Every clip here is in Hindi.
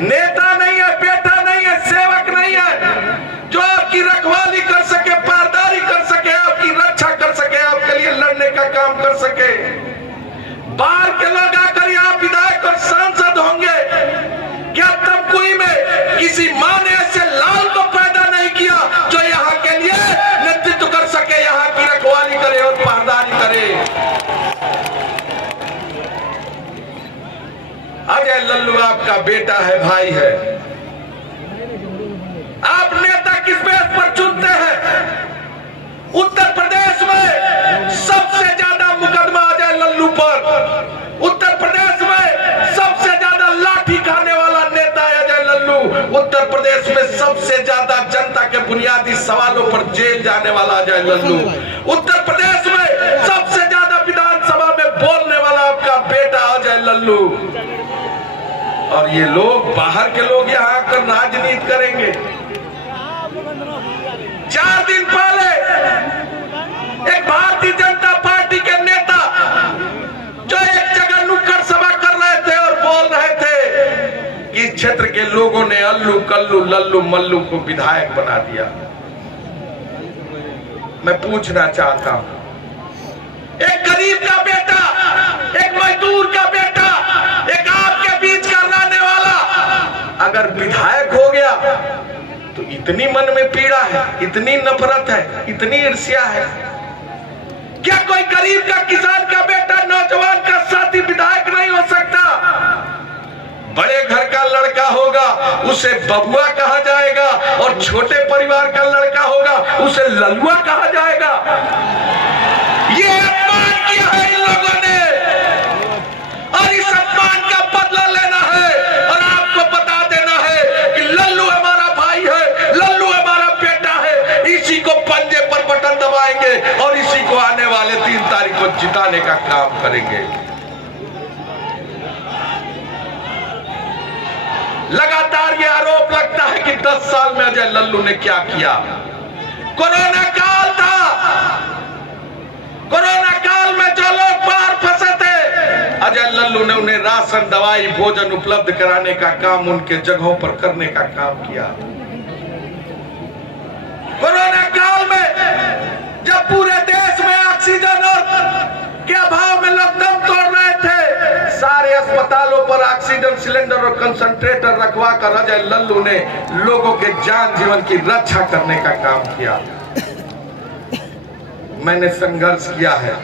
नेता नहीं है, बेटा नहीं है, सेवक नहीं है, जो आपकी रखवाली कर सके, पारदारी कर सके, आपकी रक्षा कर सके, आपके लिए लड़ने का काम कर सके। बाहर के लोग आकर यहाँ विधायक और सांसद होंगे, क्या तमकुई में किसी माँ ने ऐसे लाल को पैदा नहीं किया जो यहाँ के लिए नेतृत्व कर सके, यहाँ की रखवाली करे और पारदारी करे। अजय लल्लू आपका बेटा है, भाई है। आप नेता किस बेस पर चुनते हैं? उत्तर प्रदेश में सबसे ज्यादा मुकदमा अजय लल्लू पर। उत्तर प्रदेश में सबसे ज्यादा लाठी खाने वाला नेता है अजय लल्लू। उत्तर प्रदेश में सबसे ज्यादा जनता के बुनियादी सवालों पर जेल जाने वाला अजय लल्लू। उत्तर प्रदेश में सबसे ज्यादा विधानसभा में बोलने वाला आपका बेटा अजय लल्लू। और ये लोग, बाहर के लोग यहाँ आकर राजनीति करेंगे। 4 दिन पहले एक भारतीय जनता पार्टी के नेता जो एक जगह नुक्कड़ सभा कर रहे थे और बोल रहे थे कि इस क्षेत्र के लोगों ने अल्लू कल्लू लल्लू मल्लू को विधायक बना दिया। मैं पूछना चाहता हूं, एक गरीब का बेटा, एक मजदूर का बेटा, एक आपके बीच का रहने वाला अगर विधायक हो गया तो इतनी मन में पीड़ा है, इतनी नफरत है, इतनी ईर्ष्या है। क्या कोई गरीब का, किसान का बेटा, नौजवान का साथी विधायक नहीं हो सकता? बड़े घर का लड़का होगा उसे बबुआ कहा जाएगा, और छोटे परिवार का लड़का होगा उसे लल्लुआ कहा जाएगा। ये अपमान किया है इन लोगों ने, और इस अपमान का बदला लेना है। और आपको बता देना है कि लल्लू हमारा भाई है, लल्लू हमारा बेटा है। इसी को पंजे पर बटन दबाएंगे और इसी को आने वाले 3 तारीख को जिताने का काम करेंगे। लगातार ये आरोप लगता है कि 10 साल में अजय लल्लू ने क्या किया। कोरोना काल था, कोरोना काल में जो लोग बाहर फंसे थे, अजय लल्लू ने उन्हें राशन, दवाई, भोजन उपलब्ध कराने का काम उनके जगहों पर करने का काम किया। कोरोना काल में जब पूरे देश में ऑक्सीजन और के अभाव में लोग दम तोड़ रहे थे, सारे अस्पतालों पर ऑक्सीजन सिलेंडर और कंसंट्रेटर रखवा कर अजय लल्लू ने लोगों के जान जीवन की रक्षा करने का काम किया। मैंने संघर्ष किया है,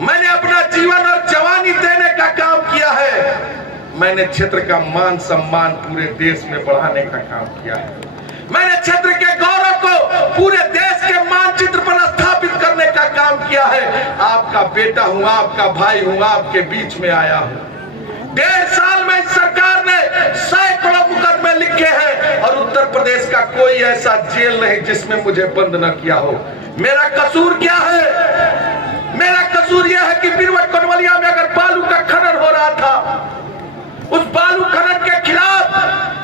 मैंने अपना जीवन और जवानी देने का काम किया है, मैंने क्षेत्र का मान सम्मान पूरे देश में बढ़ाने का काम किया है, मैंने क्षेत्र के गौरव को पूरे देश के मानचित्र पर स्थापित करने का काम किया है। आपका बेटा हूं, आपका भाई हूं, आपके बीच में आया हूं। 1.5 साल में इस सरकार ने सैकड़ों मुकदमे लिखे हैं और उत्तर प्रदेश का कोई ऐसा जेल नहीं जिसमें मुझे बंद न किया हो। मेरा कसूर क्या है? मेरा कसूर यह है कि बिरवट कोनवलिया में अगर बालू का खनन हो रहा था, उस बालू खनन के खिलाफ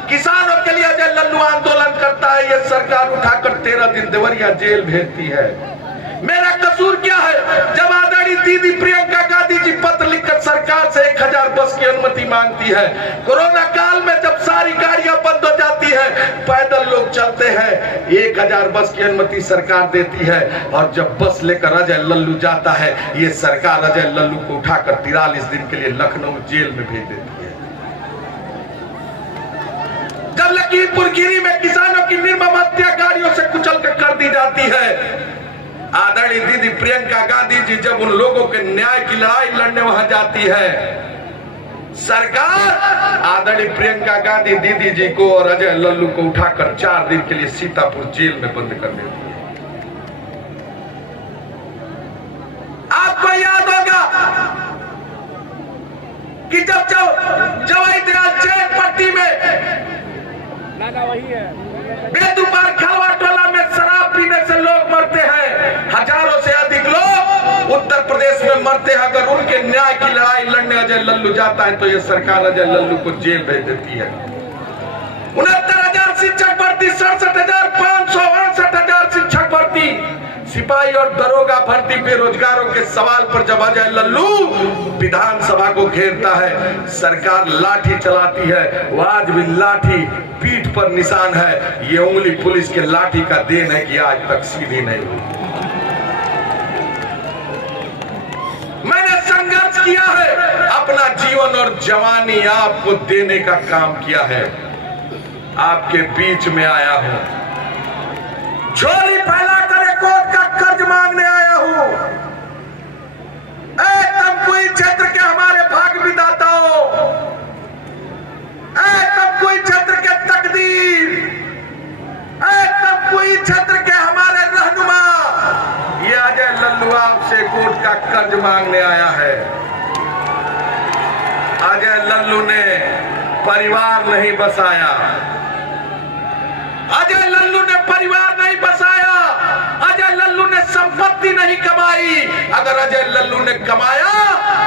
किसानों के लिए अजय लल्लू आंदोलन करता है, यह सरकार उठाकर 13 दिन देवरिया जेल भेजती है। मेरा कसूर क्या है? जब आदरणीय दीदी प्रियंका गांधी जी पत्र लिखकर सरकार से 1000 बस की अनुमति मांगती है, कोरोना काल में जब सारी गाड़ियां बंद हो जाती है, पैदल लोग चलते हैं, 1000 बस की अनुमति सरकार देती है, और जब बस लेकर अजय लल्लू जाता है, ये सरकार अजय लल्लू को उठाकर 43 दिन के लिए लखनऊ जेल में भेज देती है। जब लखीमपुर खीरी में किसानों की निर्मम हत्या गाड़ियों से कुचल कर दी जाती है, आदरणीय दीदी प्रियंका गांधी जी जब उन लोगों के न्याय की लड़ाई लड़ने वहां जाती है, सरकार आदरणीय प्रियंका गांधी दीदी जी को और अजय लल्लू को उठाकर 4 दिन के लिए सीतापुर जेल में बंद कर देती है। आपको याद होगा कि जब जवाई दयाल जैन पट्टी में वही है, बेदुपार खलवा टोला में शराब पीने से लोग मरते हैं, हजारों से अधिक लोग उत्तर प्रदेश में मरते हैं। अगर उनके न्याय की लड़ाई लड़ने अजय लल्लू जाता है तो ये सरकार अजय लल्लू को जेल भेज देती है। 69,000 शिक्षक भर्ती, 67,500, 68,000 शिक्षक भर्ती, सिपाही और दरोगा भर्ती बेरोजगारों के सवाल पर जब अजय लल्लू विधानसभा को घेरता है, सरकार लाठी चलाती है, वो आज भी लाठी पीठ पर निशान है। ये उंगली पुलिस के लाठी का देन है कि आज तक सीधी नहीं हुई। मैंने संघर्ष किया है, अपना जीवन और जवानी आपको देने का काम किया है। आपके बीच में आया हूं, झोली फैलाकर कोर्ट का कर्ज मांगने आया हूं। तमकुही क्षेत्र के हमारे भाग विधाताओं, तमकुही क्षेत्र के तकदीर, तमकुही क्षेत्र के हमारे रहनुमा, ये अजय लल्लू आपसे कोर्ट का कर्ज मांगने आया है। अजय लल्लू ने परिवार नहीं बसाया, अजय लल्लू ने परिवार नहीं बसाया, अजय लल्लू ने संपत्ति नहीं कमाई। अगर अजय लल्लू ने कमाया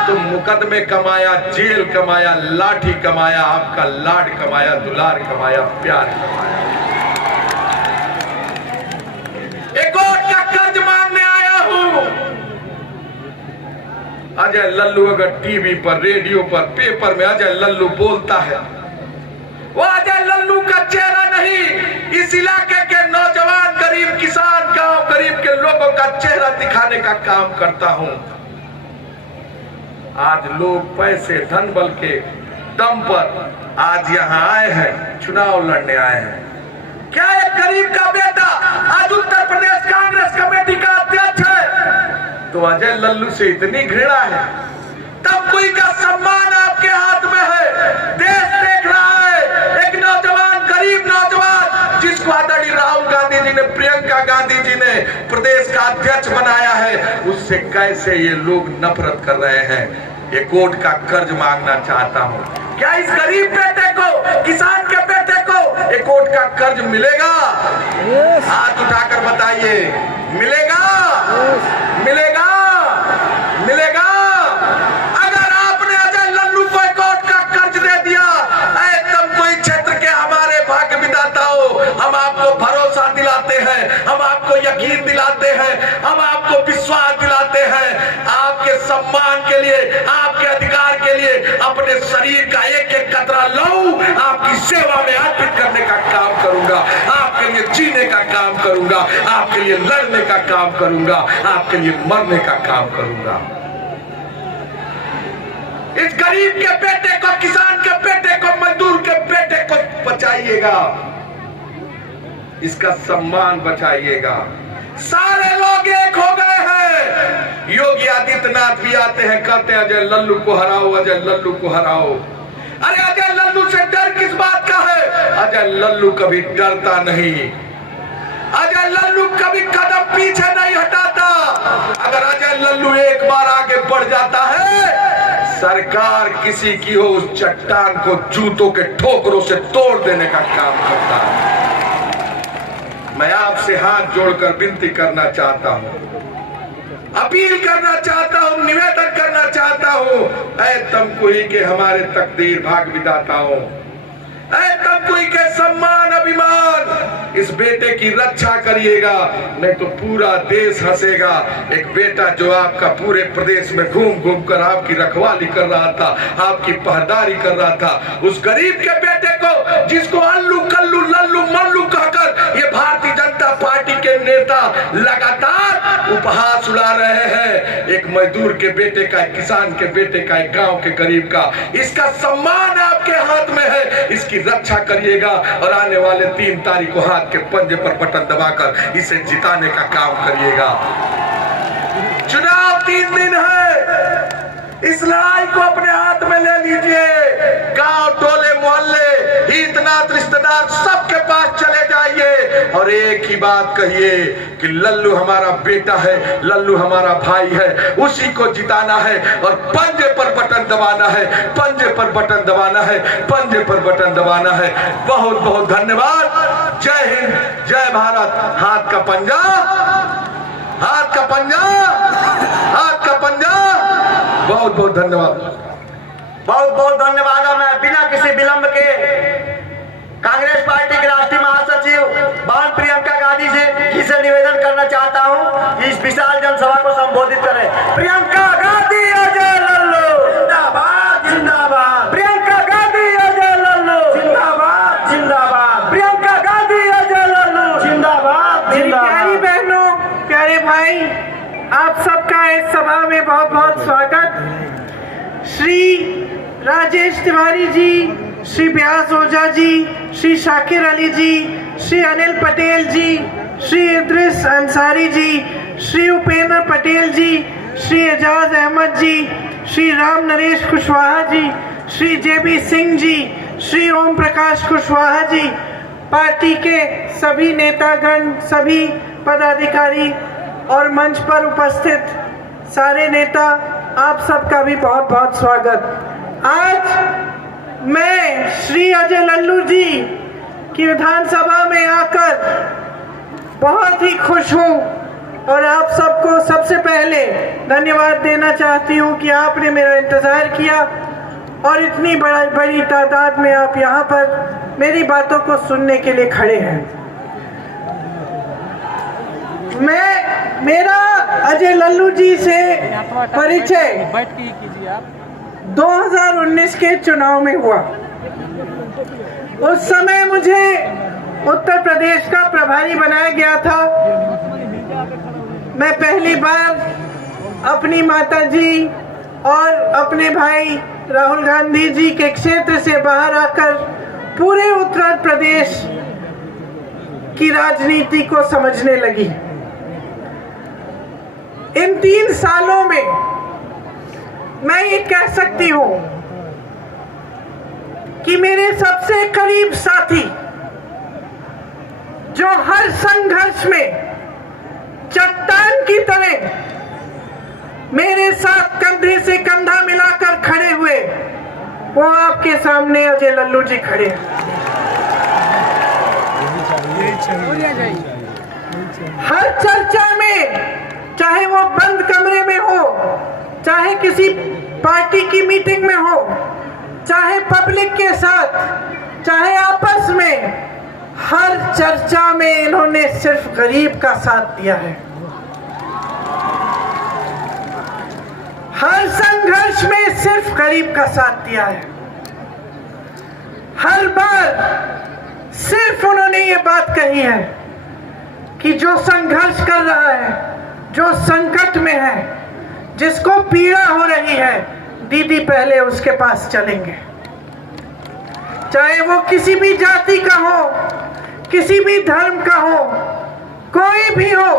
तो मुकदमे कमाया, जेल कमाया, लाठी कमाया, आपका लाड कमाया, दुलार कमाया, प्यार कमाया। एक कोर्ट का कर्ज मांगने आया हूं। अजय लल्लू अगर टीवी पर, रेडियो पर, पेपर में अजय लल्लू बोलता है, वो अजय लल्लू का चेहरा नहीं, इस इलाके के नौजवान, गरीब किसान, गांव गरीब के लोगों का चेहरा दिखाने का काम करता हूं। आज लोग पैसे धन बल के दम पर आज यहां आए हैं, चुनाव लड़ने आए हैं। क्या एक गरीब का बेटा आज उत्तर प्रदेश कांग्रेस कमेटी का अध्यक्ष है तो अजय लल्लू से इतनी घृणा है? तमकुही का सम्मान आपके हाथ में है, देश देख रहा है। एक नौजवान, गरीब नौजवान जिसको आदरणीय राहुल गांधी जी ने, प्रियंका गांधी जी ने प्रदेश का अध्यक्ष बनाया है, उससे कैसे ये लोग नफरत कर रहे हैं। ये कोर्ट का कर्ज मांगना चाहता हूं। क्या इस गरीब बेटे को, किसान के बेटे को एक कोर्ट का कर्ज मिलेगा? हाथ उठाकर बताइए, मिलेगा? मिलेगा? मिलेगा? अगर आपने अजय लल्लू को एक कोर्ट का कर्ज दे दिया, तमकुही क्षेत्र के हमारे भाग्य विधाताओं, हम आपको भरोसा दिलाते हैं, हम आपको यकीन दिलाते हैं, हम आपको विश्वास दिलाते हैं। आपके सम्मान के लिए, आपके अधिकार के लिए अपने शरीर का एक एक कतरा लहू आपकी सेवा में अर्पित करने का काम करूंगा। आपके लिए जीने का काम करूंगा, आपके लिए लड़ने का काम करूंगा, आपके लिए मरने का काम करूंगा। इस गरीब के बेटे को, किसान के बेटे को, मजदूर के बेटे को बचाइएगा, इसका सम्मान बचाइएगा। सारे लोग एक हो गए हैं। योगी आदित्यनाथ भी आते हैं, कहते हैं अजय लल्लू को हराओ, अजय लल्लू को हराओ। अरे अजय लल्लू से डर किस बात का है? अजय लल्लू कभी डरता नहीं, अजय लल्लू कभी कदम पीछे नहीं हटाता। अगर अजय लल्लू एक बार आगे बढ़ जाता है, सरकार किसी की हो, उस चट्टान को जूतों के ठोकरों से तोड़ देने का काम करता है। मैं आपसे हाथ जोड़कर विनती करना चाहता हूं, अपील करना चाहता हूं, निवेदन करना चाहता हूं। ऐ तमकुही के हमारे तकदीर भाग विधाताओं, ऐ तमकुही के सम्मान अभिमान, इस बेटे की रक्षा करिएगा, नहीं तो पूरा देश हंसेगा। एक बेटा जो आपका पूरे प्रदेश में घूम घूम कर आपकी रखवाली कर रहा था, आपकी पहरेदारी कर रहा था, उस गरीब के बेटे को, जिसको अल्लू कल्लू लल्लू मल्लू कहकर ये भारतीय जनता पार्टी के नेता लगातार उपहास उड़ा रहे हैं, एक मजदूर के बेटे का, एक किसान के बेटे का, एक गांव के गरीब का, इसका सम्मान आपके हाथ में है। इसकी रक्षा करिएगा और आने वाले 3 तारीख को हाथ के पंजे पर बटन दबाकर इसे जिताने का काम करिएगा। चुनाव 3 दिन है, इस लड़ाई को अपने हाथ में ले लीजिए। गांव, टोले, मोहल्ले, हितनात, रिश्तेदार सबके पास चले जाइए और एक ही बात कहिए कि लल्लू हमारा बेटा है, लल्लू हमारा भाई है, उसी को जिताना है और पंजे पर बटन दबाना है, पंजे पर बटन दबाना है, पंजे पर बटन दबाना है। बहुत बहुत धन्यवाद। जय हिंद, जय भारत। हाथ का पंजा, हाथ का पंजा, हाथ का पंजा। बहुत बहुत धन्यवाद, बहुत बहुत धन्यवाद। मैं बिना किसी विलंब के कांग्रेस पार्टी के राष्ट्रीय महासचिव बहन प्रियंका गांधी जी से निवेदन करना चाहता हूं कि इस विशाल जनसभा को संबोधित करें। प्रियंका गांधी अजय लल्लू जिंदाबाद जिंदाबाद, प्रियंका गांधी अजय लल्लू जिंदाबाद जिंदाबाद, प्रियंका गांधी अजय लल्लू जिंदाबाद मेरी प्यारी जिंदाबाद। बहनों, प्यारे भाई, आप सबका इस सभा में बहुत बहुत स्वागत। श्री राजेश तिवारी जी, श्री ब्यास ओझा जी, श्री शाकिर अली जी, श्री अनिल पटेल जी, श्री इद्रिस अंसारी जी, श्री उपेंद्र पटेल जी, श्री एजाज अहमद जी, श्री राम नरेश कुशवाहा जी, श्री जेबी सिंह जी, श्री ओम प्रकाश कुशवाहा जी, पार्टी के सभी नेतागण, सभी पदाधिकारी और मंच पर उपस्थित सारे नेता, आप सबका भी बहुत बहुत स्वागत। आज मैं श्री अजय लल्लू जी की विधानसभा में आकर बहुत ही खुश हूँ और आप सबको सबसे पहले धन्यवाद देना चाहती हूँ कि आपने मेरा इंतज़ार किया और इतनी बड़ी तादाद में आप यहाँ पर मेरी बातों को सुनने के लिए खड़े हैं। मेरा अजय लल्लू जी से परिचय 2019 के चुनाव में हुआ। उस समय मुझे उत्तर प्रदेश का प्रभारी बनाया गया था। मैं पहली बार अपनी माता जी और अपने भाई राहुल गांधी जी के क्षेत्र से बाहर आकर पूरे उत्तर प्रदेश की राजनीति को समझने लगी। इन 3 सालों में मैं ये कह सकती हूँ कि मेरे सबसे करीब साथी, जो हर संघर्ष में चट्टान की तरह मेरे साथ कंधे से कंधा मिलाकर खड़े हुए, वो आपके सामने अजय लल्लू जी खड़े हैं। हर चर्चा में, चाहे वो बंद कमरे में हो, चाहे किसी पार्टी की मीटिंग में हो, चाहे पब्लिक के साथ, चाहे आपस में, हर चर्चा में इन्होंने सिर्फ गरीब का साथ दिया है। हर संघर्ष में सिर्फ गरीब का साथ दिया है। हर बार सिर्फ उन्होंने ये बात कही है कि जो संघर्ष कर रहा है, जो संकट में है, जिसको पीड़ा हो रही है, दीदी पहले उसके पास चलेंगे। चाहे वो किसी भी जाति का हो, किसी भी धर्म का हो, कोई भी हो,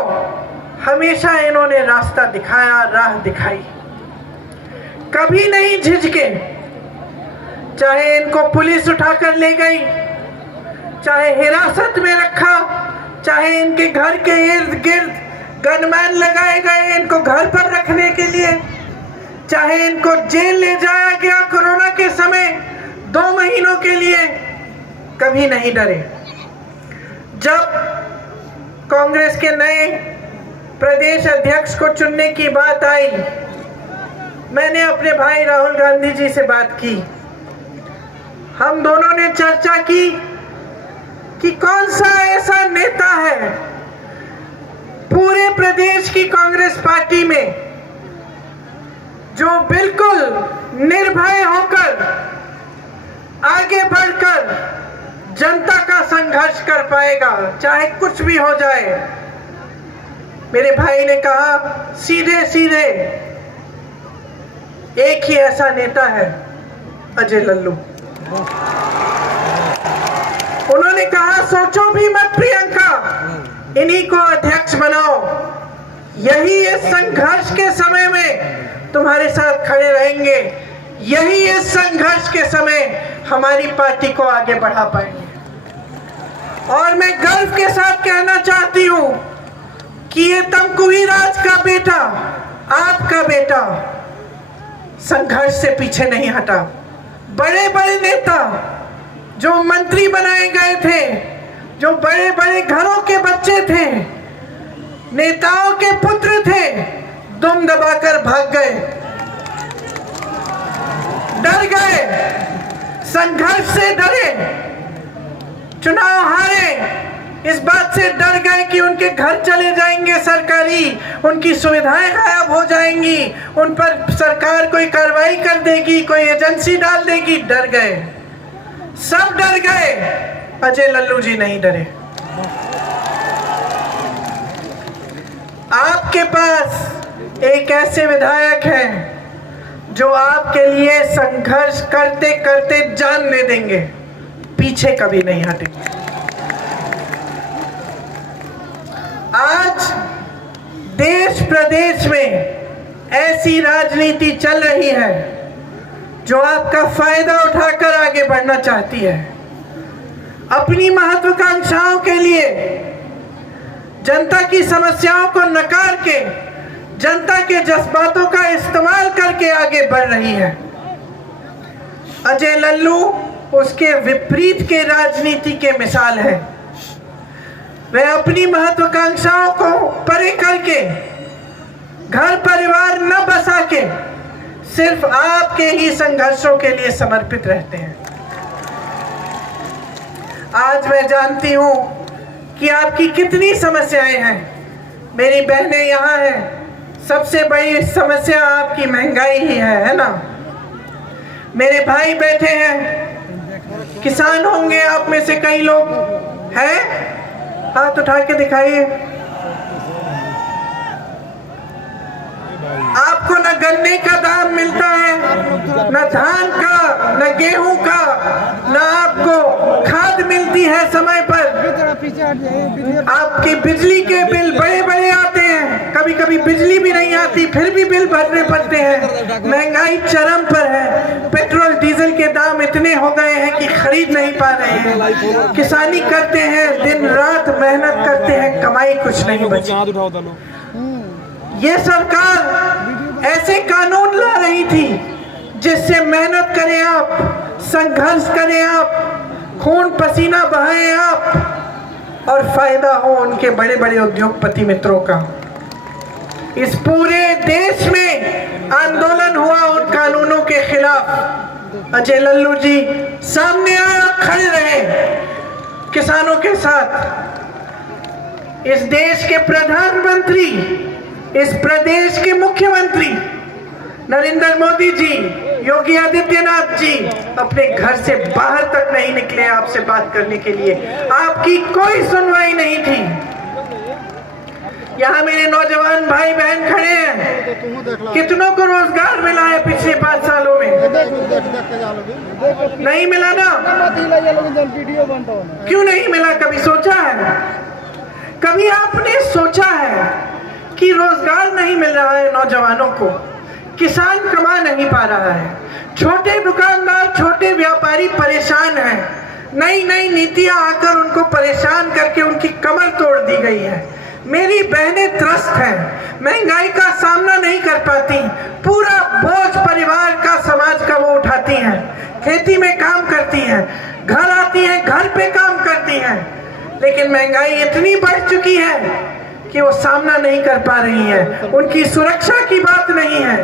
हमेशा इन्होंने रास्ता दिखाया, राह दिखाई, कभी नहीं झिझके। चाहे इनको पुलिस उठाकर ले गई, चाहे हिरासत में रखा, चाहे इनके घर के इर्द गिर्द गनमैन लगाए गए इनको घर पर रखने के लिए, चाहे इनको जेल ले जाया गया कोरोना के समय 2 महीनों के लिए, कभी नहीं डरे। जब कांग्रेस के नए प्रदेश अध्यक्ष को चुनने की बात आई, मैंने अपने भाई राहुल गांधी जी से बात की। हम दोनों ने चर्चा की कि कौन सा ऐसा नेता है पूरे प्रदेश की कांग्रेस पार्टी में जो बिल्कुल निर्भय होकर आगे बढ़कर जनता का संघर्ष कर पाएगा, चाहे कुछ भी हो जाए। मेरे भाई ने कहा सीधे सीधे, एक ही ऐसा नेता है, अजय लल्लू। उन्होंने कहा सोचो भी मत प्रियंका, इन्हीं को अध्यक्ष बनाओ, यही इस संघर्ष के समय में तुम्हारे साथ खड़े रहेंगे, यही इस संघर्ष के समय हमारी पार्टी को आगे बढ़ा पाएंगे। और मैं गर्व के साथ कहना चाहती हूं कि ये तमकुही राज का बेटा, आपका बेटा, संघर्ष से पीछे नहीं हटा। बड़े बड़े नेता जो मंत्री बनाए गए थे, जो बड़े बड़े घरों के बच्चे थे, नेताओं के पुत्र थे, दुम दबाकर भाग गए, डर गए, संघर्ष से डरे, चुनाव हारे, इस बात से डर गए कि उनके घर चले जाएंगे सरकारी, उनकी सुविधाएं गायब हो जाएंगी, उन पर सरकार कोई कार्रवाई कर देगी, कोई एजेंसी डाल देगी। डर गए, सब डर गए। अजय लल्लू जी नहीं डरे। आपके पास एक ऐसे विधायक हैं जो आपके लिए संघर्ष करते करते जान दे देंगे, पीछे कभी नहीं हटेंगे। आज देश प्रदेश में ऐसी राजनीति चल रही है जो आपका फायदा उठाकर आगे बढ़ना चाहती है। अपनी महत्वाकांक्षाओं के लिए जनता की समस्याओं को नकार के, जनता के जज्बातों का इस्तेमाल करके आगे बढ़ रही है। अजय लल्लू उसके विपरीत के राजनीति के मिसाल है। वह अपनी महत्वाकांक्षाओं को परे करके, घर परिवार न बसा के, सिर्फ आपके ही संघर्षों के लिए समर्पित रहते हैं। आज मैं जानती हूं कि आपकी कितनी समस्याएं हैं। मेरी बहनें यहाँ हैं, सबसे बड़ी समस्या आपकी महंगाई ही है ना। मेरे भाई बैठे हैं, किसान होंगे आप में से कई लोग हैं, हाथ उठा के दिखाइए। आपको न गन्ने का दाम मिलता है, न धान का, न गेहूं का, न आपको खाद मिलती है समय पर। आपकी बिजली के बिल बड़े बड़े आते हैं, कभी कभी बिजली भी नहीं आती, फिर भी बिल भरने पड़ते हैं। महंगाई चरम पर है। पेट्रोल डीजल के दाम इतने हो गए हैं कि खरीद नहीं पा रहे हैं। किसानी करते हैं, दिन रात मेहनत करते हैं, कमाई कुछ नहीं बची। ये सरकार ऐसे कानून ला रही थी जिससे मेहनत करें आप, संघर्ष करें आप, खून पसीना बहाएं आप, और फायदा हो उनके बड़े बड़े उद्योगपति मित्रों का। इस पूरे देश में आंदोलन हुआ उन कानूनों के खिलाफ। अजय लल्लू जी सामने आए, खड़े रहे किसानों के साथ। इस देश के प्रधानमंत्री, इस प्रदेश के मुख्यमंत्री नरेंद्र मोदी जी, योगी आदित्यनाथ जी अपने घर से बाहर तक नहीं निकले आपसे बात करने के लिए। आपकी कोई सुनवाई नहीं थी। यहाँ मेरे नौजवान भाई बहन खड़े हैं, कितनों को रोजगार मिला है पिछले 5 सालों में? नहीं मिला ना? क्यों नहीं मिला? कभी सोचा है? कभी आपने सोचा है कि रोजगार नहीं मिल रहा है नौजवानों को, किसान कमा नहीं पा रहा है, छोटे दुकानदार, छोटे व्यापारी परेशान हैं। नई नई नीतियां आकर उनको परेशान करके उनकी कमर तोड़ दी गई है। मेरी बहनें त्रस्त हैं, महंगाई का सामना नहीं कर पाती, पूरा बोझ परिवार का, समाज का वो उठाती हैं। खेती में काम करती हैं, घर आती हैं, घर पे काम करती हैं, लेकिन महंगाई इतनी बढ़ चुकी है कि वो सामना नहीं कर पा रही है। उनकी सुरक्षा की बात नहीं है,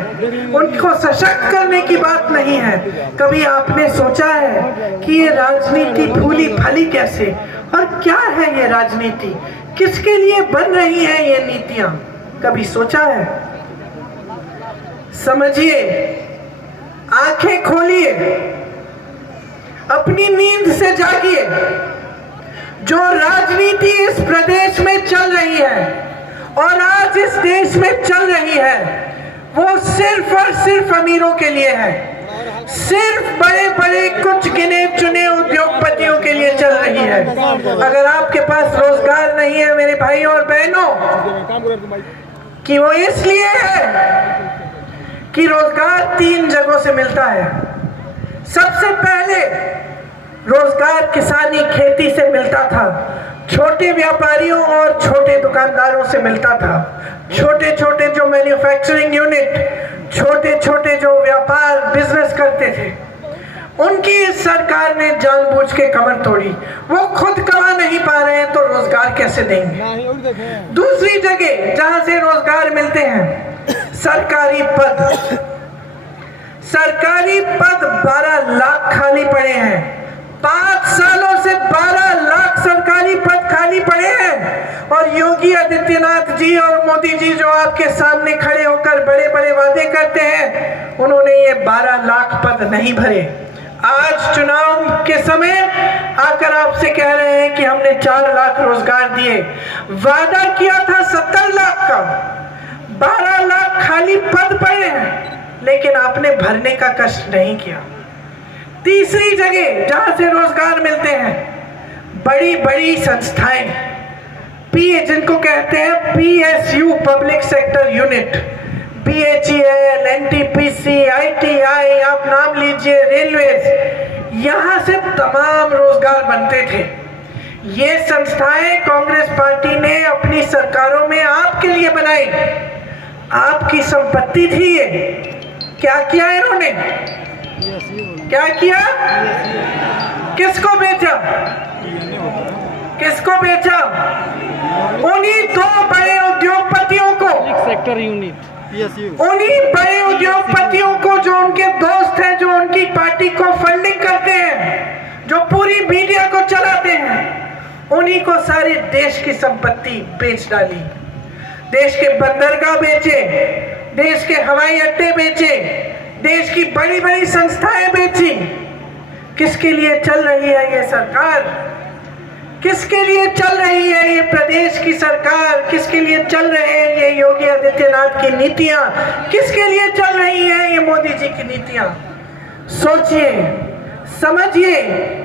उनको सशक्त करने की बात नहीं है। कभी आपने सोचा है कि ये राजनीति फूली फली कैसे, और क्या है ये राजनीति, किसके लिए बन रही है ये नीतियां? कभी सोचा है? समझिए, आंखें खोलिए, अपनी नींद से जागिए। जो राजनीति इस प्रदेश में चल रही है और आज इस देश में चल रही है, वो सिर्फ और सिर्फ अमीरों के लिए है, सिर्फ बड़े बड़े कुछ गिने चुने उद्योगपतियों के लिए चल रही है। अगर आपके पास रोजगार नहीं है मेरे भाइयों और बहनों, कि वो इसलिए है कि रोजगार 3 जगहों से मिलता है। सबसे पहले रोजगार किसानी, खेती से मिलता था, छोटे व्यापारियों और छोटे दुकानदारों से मिलता था। छोटे छोटे जो मैन्युफैक्चरिंग यूनिट, छोटे छोटे जो व्यापार बिजनेस करते थे, उनकी इस सरकार ने जानबूझ के कमर तोड़ी। वो खुद कमा नहीं पा रहे हैं तो रोजगार कैसे देंगे? दूसरी जगह जहां से रोजगार मिलते हैं, सरकारी पद। सरकारी पद 12 लाख खाली पड़े हैं। 5 सालों से 12 लाख सरकारी पद खाली पड़े आदित्यनाथ जी और मोदी जी जो आपके सामने खड़े होकर बड़े बड़े वादे करते हैं, उन्होंने ये 12 लाख पद नहीं भरे। आज चुनाव के समय आकर आपसे कह रहे हैं कि हमने 4 लाख रोजगार दिए। वादा किया था 70 लाख का, 12 लाख खाली पद पड़े हैं, लेकिन आपने भरने का कष्ट नहीं किया। तीसरी जगह जहां से रोजगार मिलते हैं, बड़ी बड़ी संस्थाएं, पीए जिनको कहते हैं PSU public sector unit, BHEL, NTPC, ITI, आप नाम लीजिए, रेलवे, यहां से तमाम रोजगार बनते थे। ये संस्थाएं कांग्रेस पार्टी ने अपनी सरकारों में आपके लिए बनाई, आपकी संपत्ति थी ये। क्या किया इन्होंने? क्या किया? किसको बेचा? किसको बेचा? उन्हीं 2 बड़े उद्योगपतियों को, सेक्टर यूनिट, उन्हीं बड़े उद्योगपतियों को जो उनके दोस्त हैं, जो उनकी पार्टी को फंडिंग करते हैं, जो पूरी मीडिया को चलाते हैं, उन्हीं को सारे देश की संपत्ति बेच डाली। देश के बंदरगाह बेचे, देश के हवाई अड्डे बेचे, देश की बड़ी बड़ी संस्थाएं बेची। किसके लिए चल रही है ये सरकार? किसके लिए चल रही है ये प्रदेश की सरकार? किसके लिए चल रहे हैं ये योगी आदित्यनाथ की नीतियां? किसके लिए चल रही है ये मोदी जी की नीतियां? सोचिए, समझिए।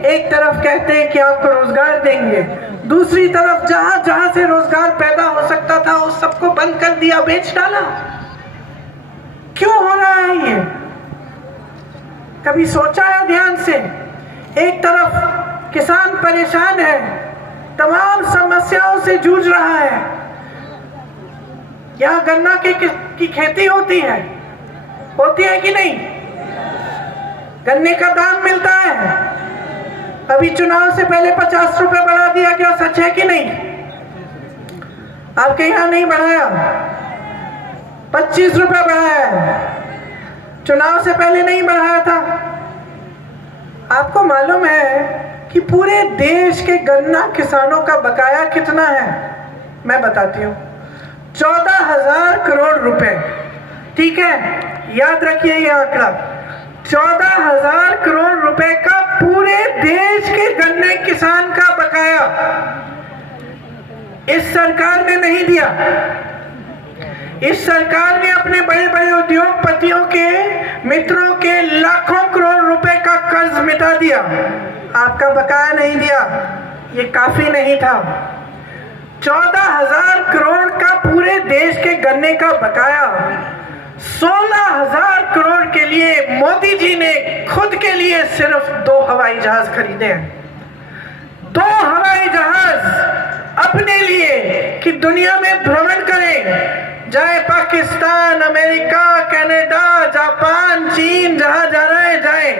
एक तरफ कहते हैं कि आपको रोजगार देंगे, दूसरी तरफ जहां जहां से रोजगार पैदा हो सकता था उस सबको बंद कर दिया, बेच डाला। क्यों हो रहा है ये? कभी सोचा है ध्यान से? एक तरफ किसान परेशान है, तमाम समस्याओं से जूझ रहा है। यहाँ गन्ना की खेती होती है कि नहीं? गन्ने का दाम मिलता है। अभी चुनाव से पहले 50 रुपए बढ़ा दिया गया, सच है कि नहीं? आपके यहाँ नहीं बढ़ाया, 25 रुपए बढ़ाया है। चुनाव से पहले नहीं बढ़ाया था। आपको मालूम है कि पूरे देश के गन्ना किसानों का बकाया कितना है? मैं बताती हूँ, 14,000 करोड़ रुपए। ठीक है, याद रखिए ये आंकड़ा, 14,000 करोड़ रुपए का पूरे देश के गन्ने किसान का बकाया इस सरकार ने नहीं दिया। इस सरकार ने अपने बड़े बड़े उद्योगपतियों के मित्रों के लाखों करोड़ रुपए का कर्ज मिटा दिया, आपका बकाया नहीं दिया। ये काफी नहीं था। 14,000 करोड़ का पूरे देश के गन्ने का बकाया, 16,000 करोड़ के लिए मोदी जी ने खुद के लिए सिर्फ 2 हवाई जहाज खरीदे हैं। 2 हवाई जहाज अपने लिए कि दुनिया में भ्रमण करें, जाए पाकिस्तान, अमेरिका, कनाडा, जापान, चीन, जहां जा रहे जाए।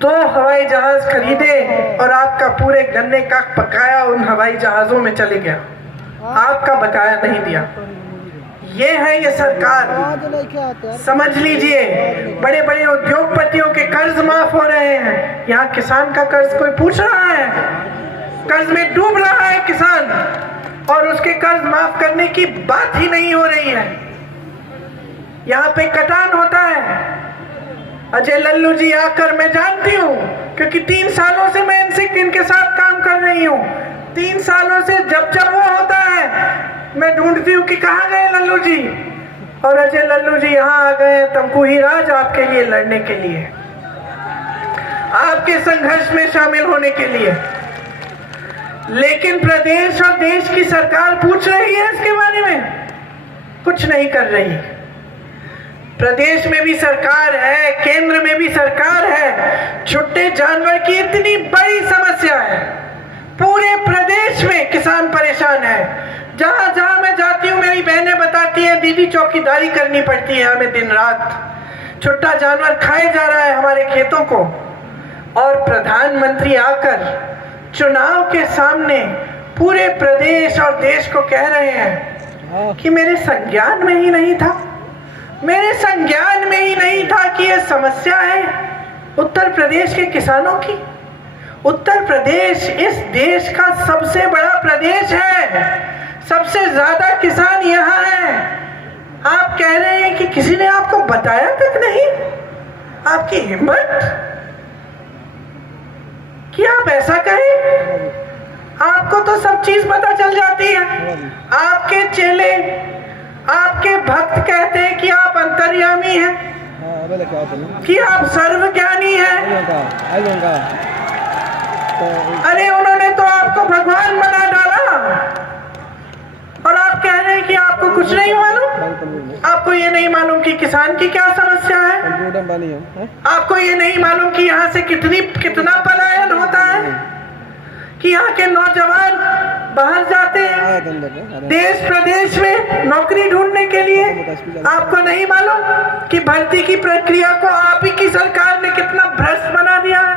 2 हवाई जहाज खरीदे और आपका पूरे गन्ने का बकाया उन हवाई जहाजों में चले गया, आपका बकाया नहीं दिया। ये है ये सरकार। समझ लीजिए, बड़े बड़े उद्योगपतियों के कर्ज माफ हो रहे हैं, यहाँ किसान का कर्ज कोई पूछ रहा है? कर्ज में डूब रहा है किसान और उसके कर्ज माफ करने की बात ही नहीं हो रही है। यहाँ पे कटान होता है। अजय लल्लू जी आकर, मैं जानती हूँ क्योंकि 3 सालों से मैं इनके साथ काम कर रही हूँ। 3 सालों से जब वो होता है मैं ढूंढती हूँ कि कहाँ गए लल्लू जी, और अजय लल्लू जी यहाँ आ गए तमकुही राज आपके लिए लड़ने के लिए, आपके संघर्ष में शामिल होने के लिए। लेकिन प्रदेश और देश की सरकार पूछ रही है इसके बारे में, कुछ नहीं कर रही। प्रदेश में भी सरकार है, केंद्र में भी सरकार है। छुट्टे जानवर की इतनी बड़ी समस्या है, पूरे प्रदेश में किसान परेशान है। जहां जहां मैं जाती हूँ मेरी बहनें बताती हैं, दीदी चौकीदारी करनी पड़ती है हमें दिन रात। छुट्टा जानवर खाए जा रहा है हमारे खेतों को, और प्रधानमंत्री आकर चुनाव के सामने पूरे प्रदेश और देश को कह रहे हैं कि मेरे संज्ञान में ही नहीं था, मेरे संज्ञान में ही नहीं था कि यह समस्या है उत्तर प्रदेश के किसानों की। उत्तर प्रदेश इस देश का सबसे बड़ा प्रदेश है, सबसे ज्यादा किसान यहाँ हैं। आप कह रहे हैं कि किसी ने आपको बताया तक नहीं? आपकी हिम्मत कि आप ऐसा कहें? आपको तो सब चीज पता चल जाती है। आपके चेले, आपके भक्त कहते हैं कि आप अंतर्यामी हैं, कि आप सर्वज्ञानी हैं। अरे उन्होंने तो आपको भगवान बना डाला और आप कह रहे हैं कि आपको कुछ नहीं मालूम। आपको ये नहीं मालूम कि किसान की क्या समस्या है? आपको ये नहीं मालूम कि यहाँ से कितना पलायन होता है, कि यहाँ के नौजवान बाहर जाते हैं देश प्रदेश में नौकरी ढूंढने के लिए? आपको नहीं मालूम कि भर्ती की प्रक्रिया को आप ही की सरकार ने कितना भ्रष्ट बना दिया है,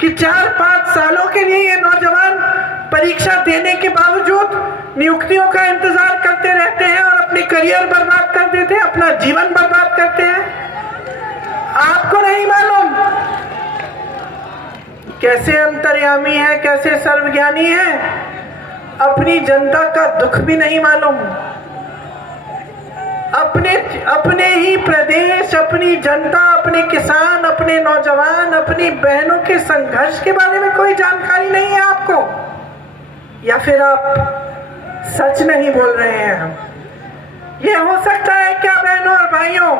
कि 4-5 सालों के लिए ये नौजवान परीक्षा देने के बावजूद नियुक्तियों का इंतजार करते रहते हैं और अपने करियर बर्बाद कर देते हैं, अपना जीवन बर्बाद करते हैं? आपको नहीं मालूम कैसे अंतर्यामी है, कैसे सर्वज्ञानी है? अपनी जनता का दुख भी नहीं मालूम। अपने ही प्रदेश, अपनी जनता, अपने किसान, अपने नौजवान, अपनी बहनों के संघर्ष के बारे में कोई जानकारी नहीं है आपको? या फिर आप सच नहीं बोल रहे हैं? ये हो सकता है क्या बहनों और भाइयों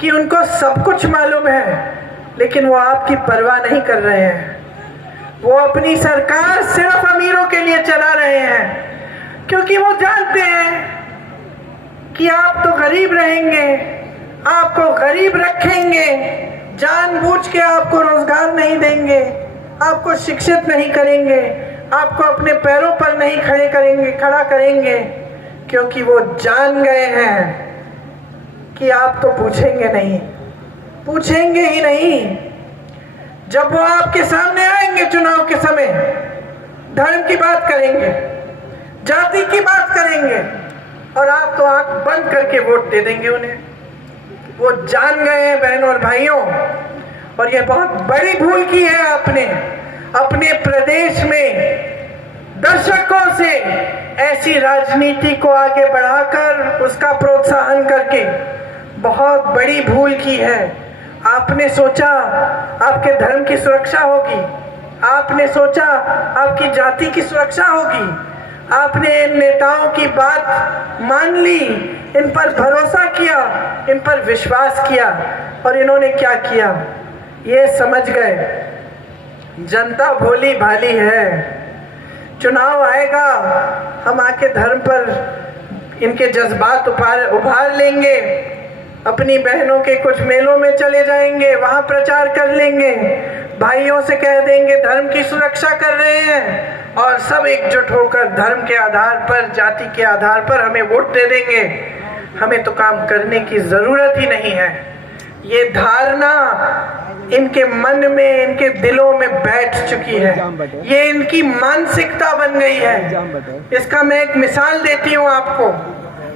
कि उनको सब कुछ मालूम है लेकिन वो आपकी परवाह नहीं कर रहे हैं? वो अपनी सरकार सिर्फ अमीरों के लिए चला रहे हैं, क्योंकि वो जानते हैं कि आप तो गरीब रहेंगे, आपको गरीब रखेंगे, जानबूझ के आपको रोजगार नहीं देंगे, आपको शिक्षित नहीं करेंगे, आपको अपने पैरों पर नहीं खड़ा करेंगे, क्योंकि वो जान गए हैं कि आप तो पूछेंगे ही नहीं। जब वो आपके सामने आएंगे चुनाव के समय, धर्म की बात करेंगे, जाति की बात करेंगे और आप तो आंख बंद करके वोट दे देंगे उन्हें। वो जान गए हैं बहनों और भाइयों, और ये बहुत बड़ी भूल की है आपने। अपने प्रदेश में दशकों से ऐसी राजनीति को आगे बढ़ाकर उसका प्रोत्साहन करके बहुत बड़ी भूल की है। आपने सोचा आपके धर्म की सुरक्षा होगी, आपने सोचा आपकी जाति की सुरक्षा होगी, आपने इन नेताओं की बात मान ली, इन पर भरोसा किया, इन पर विश्वास किया, और इन्होंने क्या किया? ये समझ गए जनता भोली भाली है, चुनाव आएगा हम आके धर्म पर इनके जज्बात उभार लेंगे, अपनी बहनों के कुछ मेलों में चले जाएंगे, वहां प्रचार कर लेंगे, भाइयों से कह देंगे धर्म की सुरक्षा कर रहे हैं, और सब एकजुट होकर धर्म के आधार पर, जाति के आधार पर हमें वोट दे देंगे। हमें तो काम करने की जरूरत ही नहीं है। ये धारणा इनके मन में, इनके दिलों में बैठ चुकी है, ये इनकी मानसिकता बन गई है। इसका मैं एक मिसाल देती हूँ आपको।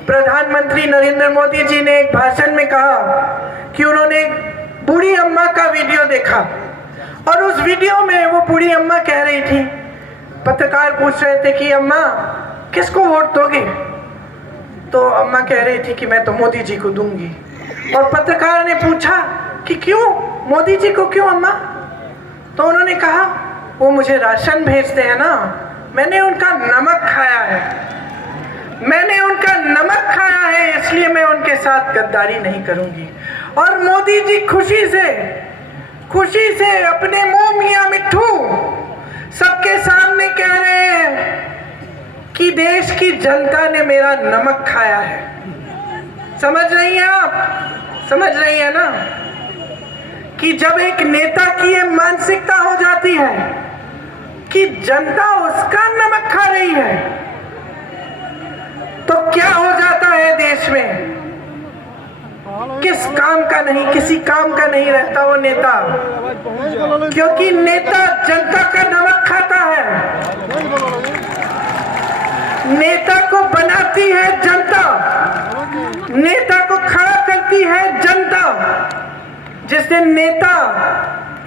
प्रधानमंत्री नरेंद्र मोदी जी ने एक भाषण में कहा कि उन्होंने एक बूढ़ी अम्मा का वीडियो देखा, और उस वीडियो में वो बूढ़ी अम्मा कह रही थी, पत्रकार पूछ रहे थे कि अम्मा किसको वोट दोगे? तो अम्मा कह रही थी कि मैं तो मोदी जी को दूंगी। और पत्रकार ने पूछा कि क्यों, मोदी जी को क्यों अम्मा? तो उन्होंने कहा वो मुझे राशन भेजते हैं ना, मैंने उनका नमक खाया है, मैंने उनका नमक खाया है, इसलिए मैं उनके साथ गद्दारी नहीं करूंगी। और मोदी जी खुशी से अपने मुंह मियां मिट्ठू सबके सामने कह रहे हैं कि देश की जनता ने मेरा नमक खाया है। समझ रही हैं आप? समझ रही है ना कि जब एक नेता की ये मानसिकता हो जाती है कि जनता उसका नमक खा रही है, तो क्या हो जाता है देश में? किस काम का नहीं, किसी काम का नहीं रहता वो नेता, क्योंकि नेता जनता का नमक खाता है। नेता को बनाती है जनता, नेता को खड़ा करती है जनता। जिस दिन नेता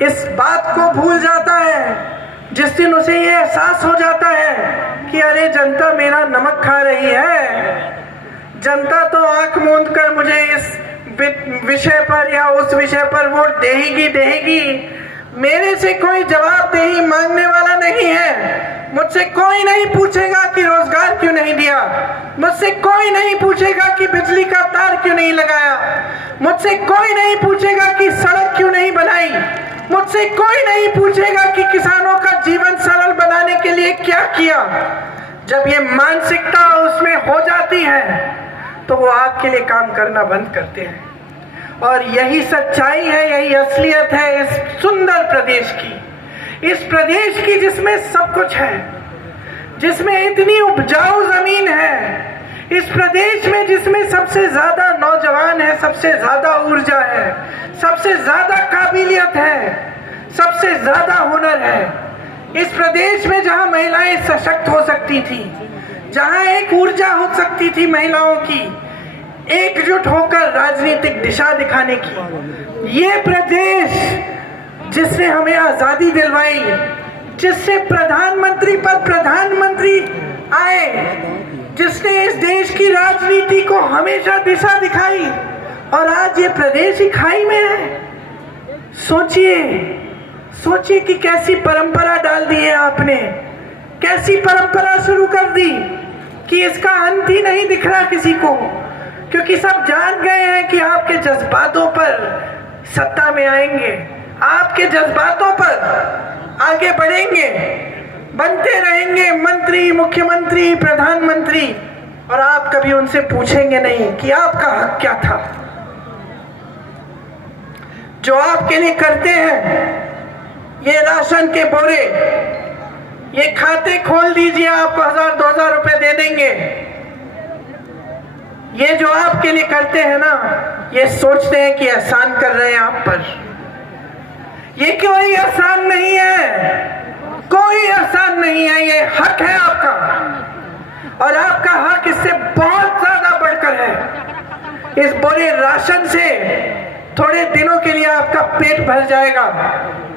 इस बात को भूल जाता है, जिस दिन उसे ये एहसास हो जाता है कि अरे जनता मेरा नमक खा रही है, जनता तो आंख मूंद कर मुझे इस विषय पर या उस विषय पर वोट देगी, मेरे से कोई जवाबदेही मांगने वाला नहीं है, मुझसे कोई नहीं पूछेगा कि रोजगार क्यों नहीं दिया, मुझसे कोई नहीं पूछेगा कि बिजली का तार क्यों नहीं लगाया, मुझसे कोई नहीं पूछेगा कि सड़क क्यों नहीं बनाई, मुझसे कोई नहीं पूछेगा कि किसानों का जीवन सरल बनाने के लिए क्या किया। जब ये मानसिकता उसमें हो जाती है तो वो आपके लिए काम करना बंद करते हैं। और यही सच्चाई है, यही असलियत है इस सुंदर प्रदेश की, इस प्रदेश की जिसमें सब कुछ है, जिसमें इतनी उपजाऊ जमीन है, इस प्रदेश में जिसमें सबसे ज्यादा नौजवान है, सबसे ज्यादा ऊर्जा है, सबसे ज्यादा काबिलियत है, सबसे ज्यादा हुनर है, इस प्रदेश में जहां महिलाएं सशक्त हो सकती थी, जहां एक ऊर्जा हो सकती थी महिलाओं की एकजुट होकर राजनीतिक दिशा दिखाने की, ये प्रदेश जिसने हमें आजादी दिलवाई, जिससे प्रधानमंत्री पर प्रधानमंत्री आए, जिसने इस देश की राजनीति को हमेशा दिशा दिखाई, और आज ये प्रदेश ही खाई में है। सोचिए कि कैसी परंपरा डाल दी है आपने, कैसी परंपरा शुरू कर दी कि इसका अंत ही नहीं दिख रहा किसी को, क्योंकि सब जान गए हैं कि आपके जज्बातों पर सत्ता में आएंगे, आपके जज्बातों पर आगे बढ़ेंगे, बनते रहेंगे मंत्री, मुख्यमंत्री, प्रधानमंत्री, और आप कभी उनसे पूछेंगे नहीं कि आपका हक क्या था। जो आपके लिए करते हैं, ये राशन के बोरे, ये खाते खोल दीजिए, आपको 1000-2000 रुपए दे देंगे, ये जो आपके लिए करते हैं ना, ये सोचते हैं कि एहसान कर रहे हैं आप पर। ये कोई एहसान नहीं है, कोई एहसान नहीं है, ये हक है आपका, और आपका हक इससे बहुत ज्यादा बढ़कर है। इस बोरे राशन से थोड़े दिनों के लिए आपका पेट भर जाएगा,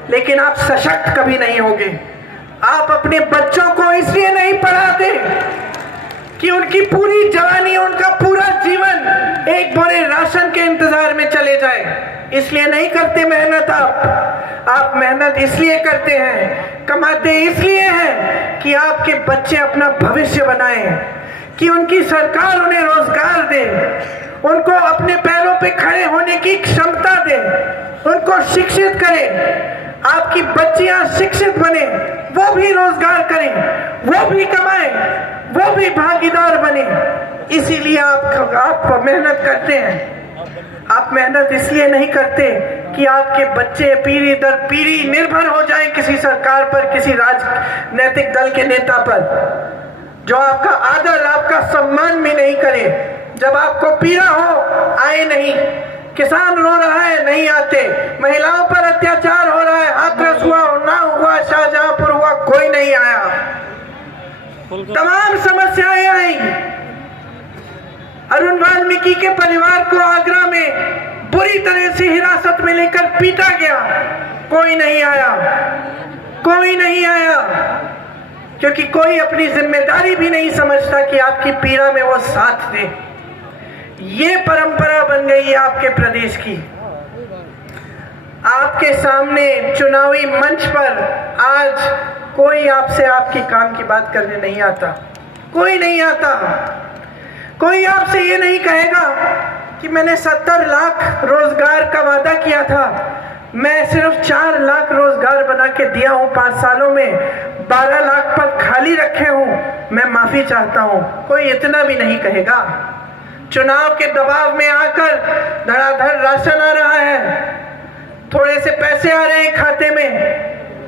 लेकिन आप सशक्त कभी नहीं होंगे। आप अपने बच्चों को इसलिए नहीं पढ़ाते कि उनकी पूरी जवानी, उनका पूरा जीवन एक बोरे राशन के इंतजार में चले जाए, इसलिए नहीं करते मेहनत। आप मेहनत इसलिए करते हैं, कमाते इसलिए हैं कि आपके बच्चे अपना भविष्य बनाएं, कि उनकी सरकार उन्हें रोजगार दे, उनको अपने पैरों पे खड़े होने की क्षमता दे, उनको शिक्षित करे, आपकी बच्चियां शिक्षित बने, वो भी रोजगार करें, वो भी कमाएं, वो भी भागीदार बने। इसीलिए आप मेहनत करते हैं। आप मेहनत इसलिए नहीं करते कि आपके बच्चे पीढ़ी दर पीढ़ी निर्भर हो जाएं किसी सरकार पर, किसी राजनीतिक दल के नेता पर, जो आपका आदर, आपका सम्मान भी नहीं करे। जब आपको पीड़ा हो, आए नहीं। किसान रो रहा है, नहीं आते। महिलाओं पर अत्याचार हो रहा है, हाथरस हुआ ना हुआ, शाहजहांपुर हुआ, कोई नहीं आया। तमाम समस्याएं आई। अरुण वाल्मीकि के परिवार को आगरा में बुरी तरह से हिरासत में लेकर पीटा गया, कोई नहीं आया, कोई नहीं आया, क्योंकि कोई अपनी जिम्मेदारी भी नहीं समझता कि आपकी पीड़ा में वो साथ दे। ये परंपरा बन गई है आपके प्रदेश की। आपके सामने चुनावी मंच पर आज कोई आपसे आपकी काम की बात करने नहीं आता, कोई नहीं आता। कोई आपसे ये नहीं कहेगा कि मैंने 70 लाख रोजगार का वादा किया था, मैं सिर्फ 4 लाख रोजगार बना के दिया हूं 5 सालों में, 12 लाख पद खाली रखे हूं, मैं माफी चाहता हूं। कोई इतना भी नहीं कहेगा। चुनाव के दबाव में आकर धड़ाधड़ राशन आ रहा है, थोड़े से पैसे आ रहे हैं खाते में।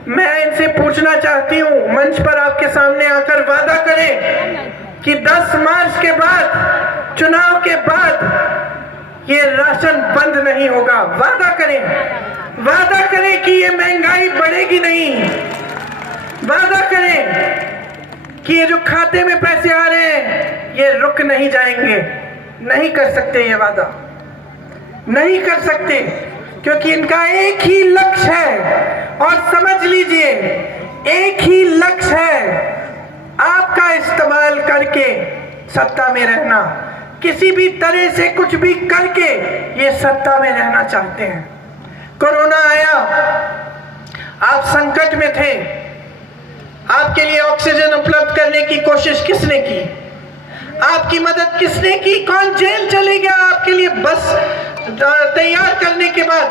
मैं इनसे पूछना चाहती हूं, मंच पर आपके सामने आकर वादा करें कि 10 मार्च के बाद, चुनाव के बाद ये राशन बंद नहीं होगा। वादा करें, वादा करें कि ये महंगाई बढ़ेगी नहीं। वादा करें कि ये जो खाते में पैसे आ रहे हैं ये रुक नहीं जाएंगे। नहीं कर सकते ये वादा, नहीं कर सकते, क्योंकि इनका एक ही लक्ष्य है। और समझ लीजिए, एक सत्ता में रहना, किसी भी तरह से कुछ भी करके ये सत्ता में रहना चाहते हैं। कोरोना आया, आप संकट में थे, आपके लिए ऑक्सीजन उपलब्ध करने की कोशिश किसने की? आपकी मदद किसने की? कौन जेल चले गया आपके लिए बस तैयार करने के बाद?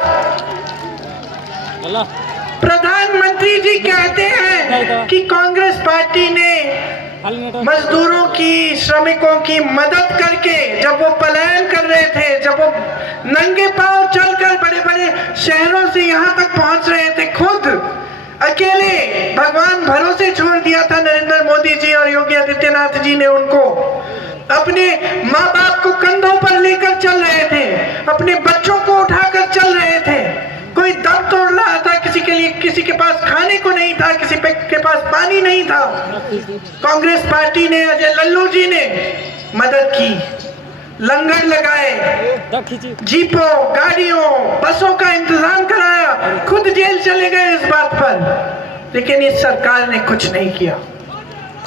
प्रधानमंत्री जी कहते हैं कि कांग्रेस पार्टी ने मजदूरों की, श्रमिकों की मदद करके, जब वो पलायन कर रहे थे, जब वो नंगे पांव चलकर बड़े बड़े शहरों से यहाँ तक पहुंच रहे थे, खुद अकेले भगवान भरोसे छोड़ दिया था नरेंद्र मोदी जी और योगी आदित्यनाथ जी ने उनको। अपने माँ बाप को कंधों पर लेकर चल रहे थे, अपने बच्चों को उठाकर चल रहे थे। कोई दम तोड़ रहा था, किसी के लिए, किसी के पास खाने को नहीं था, किसी के पास पानी नहीं था। कांग्रेस पार्टी ने, अजय लल्लू जी ने मदद की, लंगर लगाए, जीपों, गाड़ियों, बसों का इंतजाम कराया, खुद जेल चले गए इस बात पर। लेकिन इस सरकार ने कुछ नहीं किया,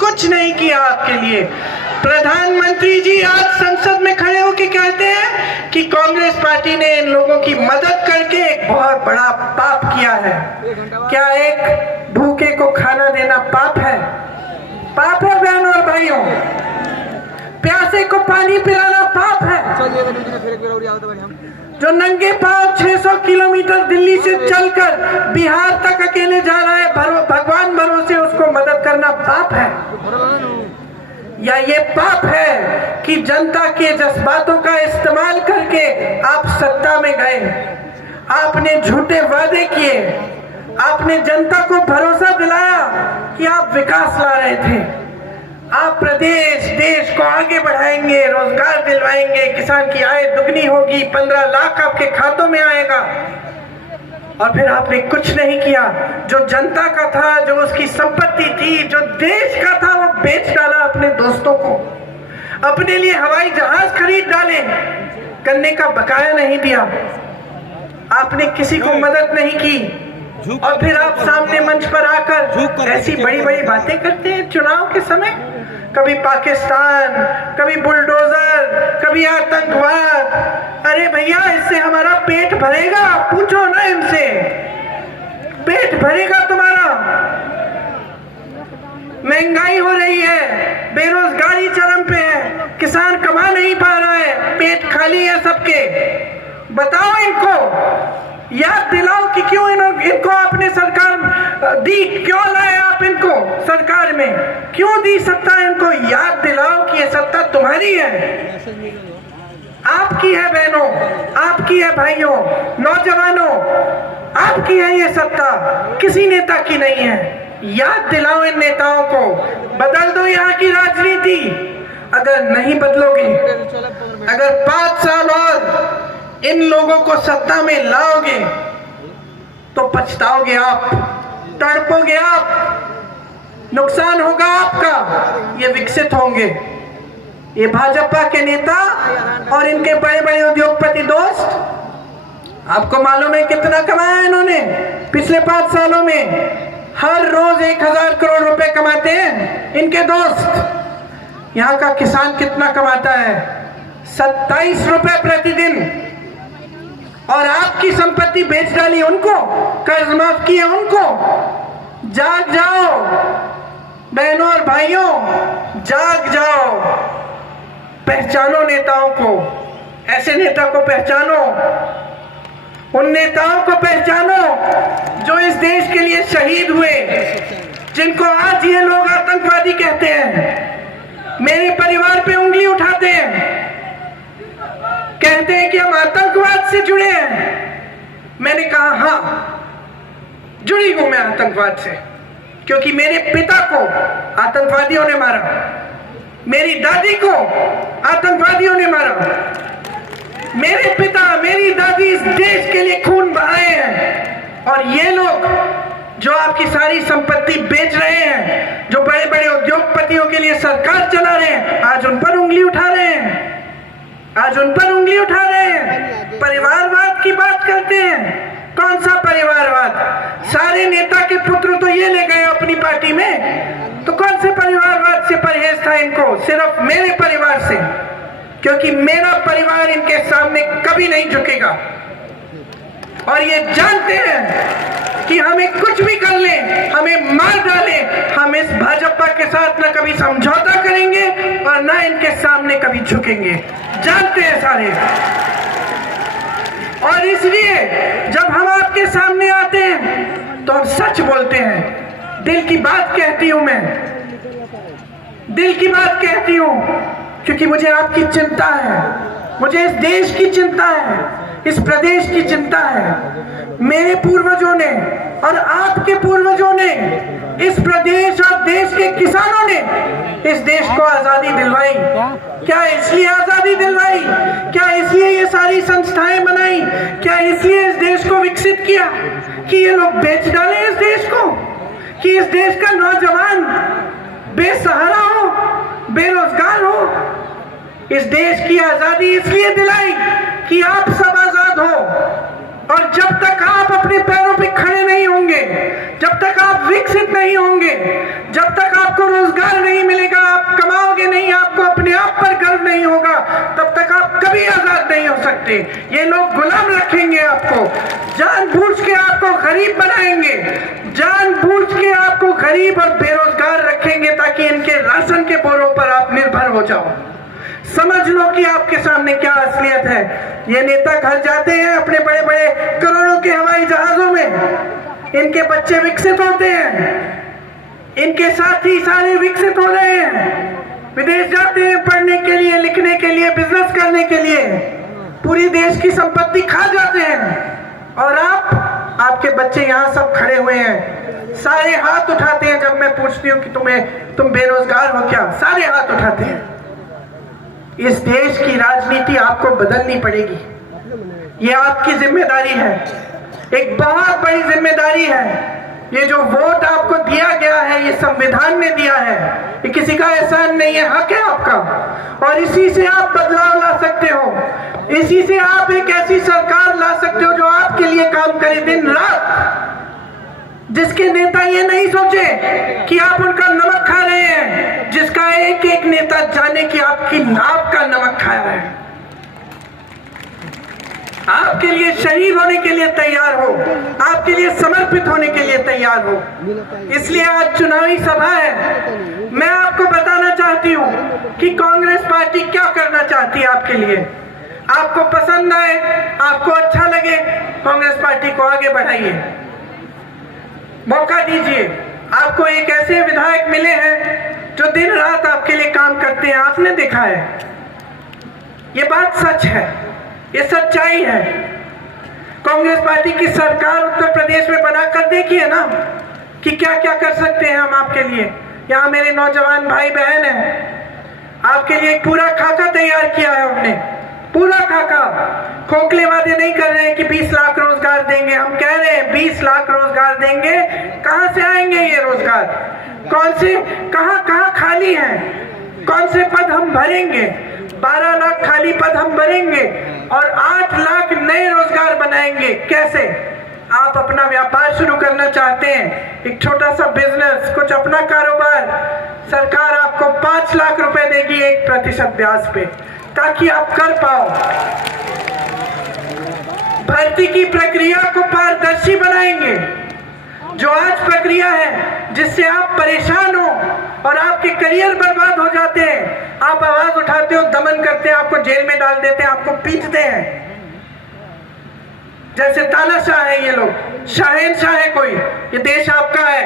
कुछ नहीं किया आपके लिए। प्रधानमंत्री जी आज संसद में खड़े होकर कहते हैं कि कांग्रेस पार्टी ने इन लोगों की मदद करके एक बहुत बड़ा पाप किया है। क्या एक भूखे को खाना देना पाप है? पाप है बहनों और भाइयों। प्यासे को पानी पिलाना पाप है। जो नंगे पांव 600 किलोमीटर दिल्ली से चलकर बिहार तक अकेले जा रहा है, भगवान भरोसे उसको मदद करना पाप है? या ये पाप है कि जनता के जज्बातों का इस्तेमाल करके आप सत्ता में गए, आपने झूठे वादे किए, आपने जनता को भरोसा दिलाया कि आप विकास ला रहे थे, आप प्रदेश देश को आगे बढ़ाएंगे, रोजगार दिलवाएंगे, किसान की आय दुगनी होगी, 15 लाख आपके खातों में आएगा, और फिर आपने कुछ नहीं किया। जो जनता का था, जो उसकी संपत्ति थी, जो देश का था, वो बेच डाला अपने दोस्तों को, अपने लिए हवाई जहाज खरीद डाले, करने का बकाया नहीं दिया, आपने किसी को मदद नहीं की, और फिर आप सामने मंच पर आकर ऐसी बड़ी बड़ी बातें करते हैं चुनाव के समय। कभी पाकिस्तान, कभी बुलडोजर, कभी आतंकवाद। अरे भैया, इससे हमारा पेट भरेगा? पूछो ना इनसे, पेट भरेगा तुम्हारा? महंगाई हो रही है, बेरोजगारी चरम पे है, किसान कमा नहीं पा रहा है, पेट खाली है सबके। बताओ इनको, याद दिलाओ कि क्यों इनको आपने सरकार दी, क्यों लाए आप इनको सरकार में, क्यों दी सत्ता इनको? याद दिलाओ कि ये सत्ता तुम्हारी है, आपकी है बहनों, आपकी है भाइयों, नौजवानों, आपकी है ये सत्ता, किसी नेता की नहीं है। याद दिलाओ इन नेताओं को, बदल दो यहाँ की राजनीति। अगर नहीं बदलोगे, अगर 5 साल और इन लोगों को सत्ता में लाओगे तो पछताओगे आप, तड़पोगे आप, नुकसान होगा आपका। ये विकसित होंगे, ये भाजपा के नेता और इनके बड़े बड़े उद्योगपति दोस्त। आपको मालूम है कितना कमाया इन्होंने पिछले 5 सालों में? हर रोज 1000 करोड़ रुपए कमाते हैं इनके दोस्त। यहाँ का किसान कितना कमाता है? 27 रुपए प्रतिदिन। और आपकी संपत्ति बेच डाली उनको, कर्ज माफ किए उनको। जाग जाओ बहनों और भाइयों, जाग जाओ, पहचानो नेताओं को, ऐसे नेता को पहचानो, उन नेताओं को पहचानो जो इस देश के लिए शहीद हुए, जिनको आज ये लोग आतंकवादी कहते हैं, मेरे परिवार पे उंगली उठाते हैं, कहते हैं कि हम आतंकवाद से जुड़े हैं। मैंने कहा हाँ, जुड़ी हूं मैं आतंकवाद से, क्योंकि मेरे पिता को आतंकवादियों ने मारा, मेरी दादी को आतंकवादियों ने मारा, मेरे पिता मेरी दादी इस देश के लिए खून बहाए हैं। और ये लोग जो आपकी सारी संपत्ति बेच रहे हैं, जो बड़े बड़े उद्योगपतियों के लिए सरकार चला रहे हैं, आज उन पर उंगली उठा रहे हैं, आज उन पर उंगली उठा रहे हैं, परिवारवाद की बात करते हैं। कौन सा परिवारवाद? सारे नेता के पुत्र तो ये ले गए अपनी पार्टी में, तो कौन से परिवारवाद से परहेज था इनको, सिर्फ मेरे परिवार से, क्योंकि मेरा परिवार इनके सामने कभी नहीं झुकेगा। और ये जानते हैं कि हमें कुछ भी कर लें, हमें मार डालें, हम इस भाजपा के साथ न कभी समझौता करेंगे और न इनके सामने कभी झुकेंगे। जानते हैं सारे। और इसलिए जब हम आपके सामने आते हैं तो हम सच बोलते हैं। दिल की बात कहती हूं मैं, दिल की बात कहती हूं, क्योंकि मुझे आपकी चिंता है, मुझे इस देश की चिंता है, इस प्रदेश की चिंता है। मेरे पूर्वजों ने और आपके पूर्वजों ने, इस प्रदेश और देश के किसानों ने इस देश को आजादी दिलवाई। क्या इसलिए आजादी दिलवाई? क्या इसलिए ये सारी संस्थाएं बनाई? क्या इसलिए इस देश को विकसित किया कि ये लोग बेच डालें इस देश को, कि इस देश का नौजवान बेसहारा हो, बेरोजगार हो? इस देश की आजादी इसलिए दिलाई कि आप सब आजाद हो। और जब तक आप अपने पैरों पे खड़े नहीं होंगे, जब तक आप विकसित नहीं होंगे, जब तक आपको रोजगार नहीं मिलेगा, आप कमाओगे नहीं, आपको अपने आप पर गर्व नहीं होगा, तब तक आप कभी आजाद नहीं हो सकते। ये लोग गुलाम रखेंगे आपको, जानबूझ के आपको गरीब बनाएंगे, जानबूझ के आपको गरीब और बेरोजगार रखेंगे ताकि इनके राशन के बोरों पर आप निर्भर हो जाओ। समझ लो कि आपके सामने क्या असलियत है। ये नेता घर जाते हैं अपने बड़े बड़े करोड़ों के हवाई जहाजों में, इनके बच्चे विकसित होते हैं, इनके साथी सारे विकसित हो रहे हैं, विदेश जाते हैं पढ़ने के लिए, लिखने के लिए, बिजनेस करने के लिए, पूरी देश की संपत्ति खा जाते हैं। और आपके बच्चे यहाँ सब खड़े हुए हैं, सारे हाथ उठाते हैं जब मैं पूछती हूँ कि तुम बेरोजगार हो क्या? सारे हाथ उठाते हैं। इस देश की राजनीति आपको बदलनी पड़ेगी, ये आपकी जिम्मेदारी है, एक बहुत बड़ी जिम्मेदारी है। ये जो वोट आपको दिया गया है, ये संविधान ने दिया है, ये किसी का एहसान नहीं है, हक है आपका। और इसी से आप बदलाव ला सकते हो, इसी से आप एक ऐसी सरकार ला सकते हो जो आपके लिए काम करे दिन रात, जिसके नेता ये नहीं सोचे कि आप उनका नमक खा रहे हैं, जिसका एक एक नेता जाने कि आपकी नाक का नमक खाया है, आपके लिए शहीद होने के लिए तैयार हो, आपके लिए समर्पित होने के लिए तैयार हो। इसलिए आज चुनावी सभा है। मैं आपको बताना चाहती हूँ कि कांग्रेस पार्टी क्या करना चाहती है आपके लिए। आपको पसंद आए, आपको अच्छा लगे, कांग्रेस पार्टी को आगे बढ़ाइए, मौका दीजिए। आपको एक ऐसे विधायक मिले हैं जो दिन रात आपके लिए काम करते हैं, आपने देखा है, ये बात सच है, ये सच्चाई है। कांग्रेस पार्टी की सरकार उत्तर प्रदेश में बनाकर देखिए ना कि क्या क्या कर सकते हैं हम आपके लिए। यहाँ मेरे नौजवान भाई बहन हैं, आपके लिए एक पूरा खाका तैयार किया है हमने, पूरा खाका। खोखले वादे नहीं कर रहे हैं कि 20 लाख रोजगार देंगे, हम कह रहे हैं 20 लाख रोजगार देंगे। कहां से आएंगे ये रोजगार? कौन से, कहां खाली हैं? कौन से पद हम भरेंगे? 12 लाख खाली पद हम भरेंगे और 8 लाख नए रोजगार बनाएंगे। कैसे? आप अपना व्यापार शुरू करना चाहते हैं, एक छोटा सा बिजनेस, कुछ अपना कारोबार, सरकार आपको 5 लाख रुपए देगी 1% ब्याज पे, ताकि आप कर पाओ। भर्ती की प्रक्रिया को पारदर्शी बनाएंगे। जो आज प्रक्रिया है जिससे आप परेशान हो और आपके करियर बर्बाद हो जाते हैं, आप आवाज उठाते हो, दमन करते हैं, आपको जेल में डाल देते हैं, आपको पीटते हैं, जैसे तानाशाह है ये लोग, शाहनशाह है कोई। ये देश आपका है,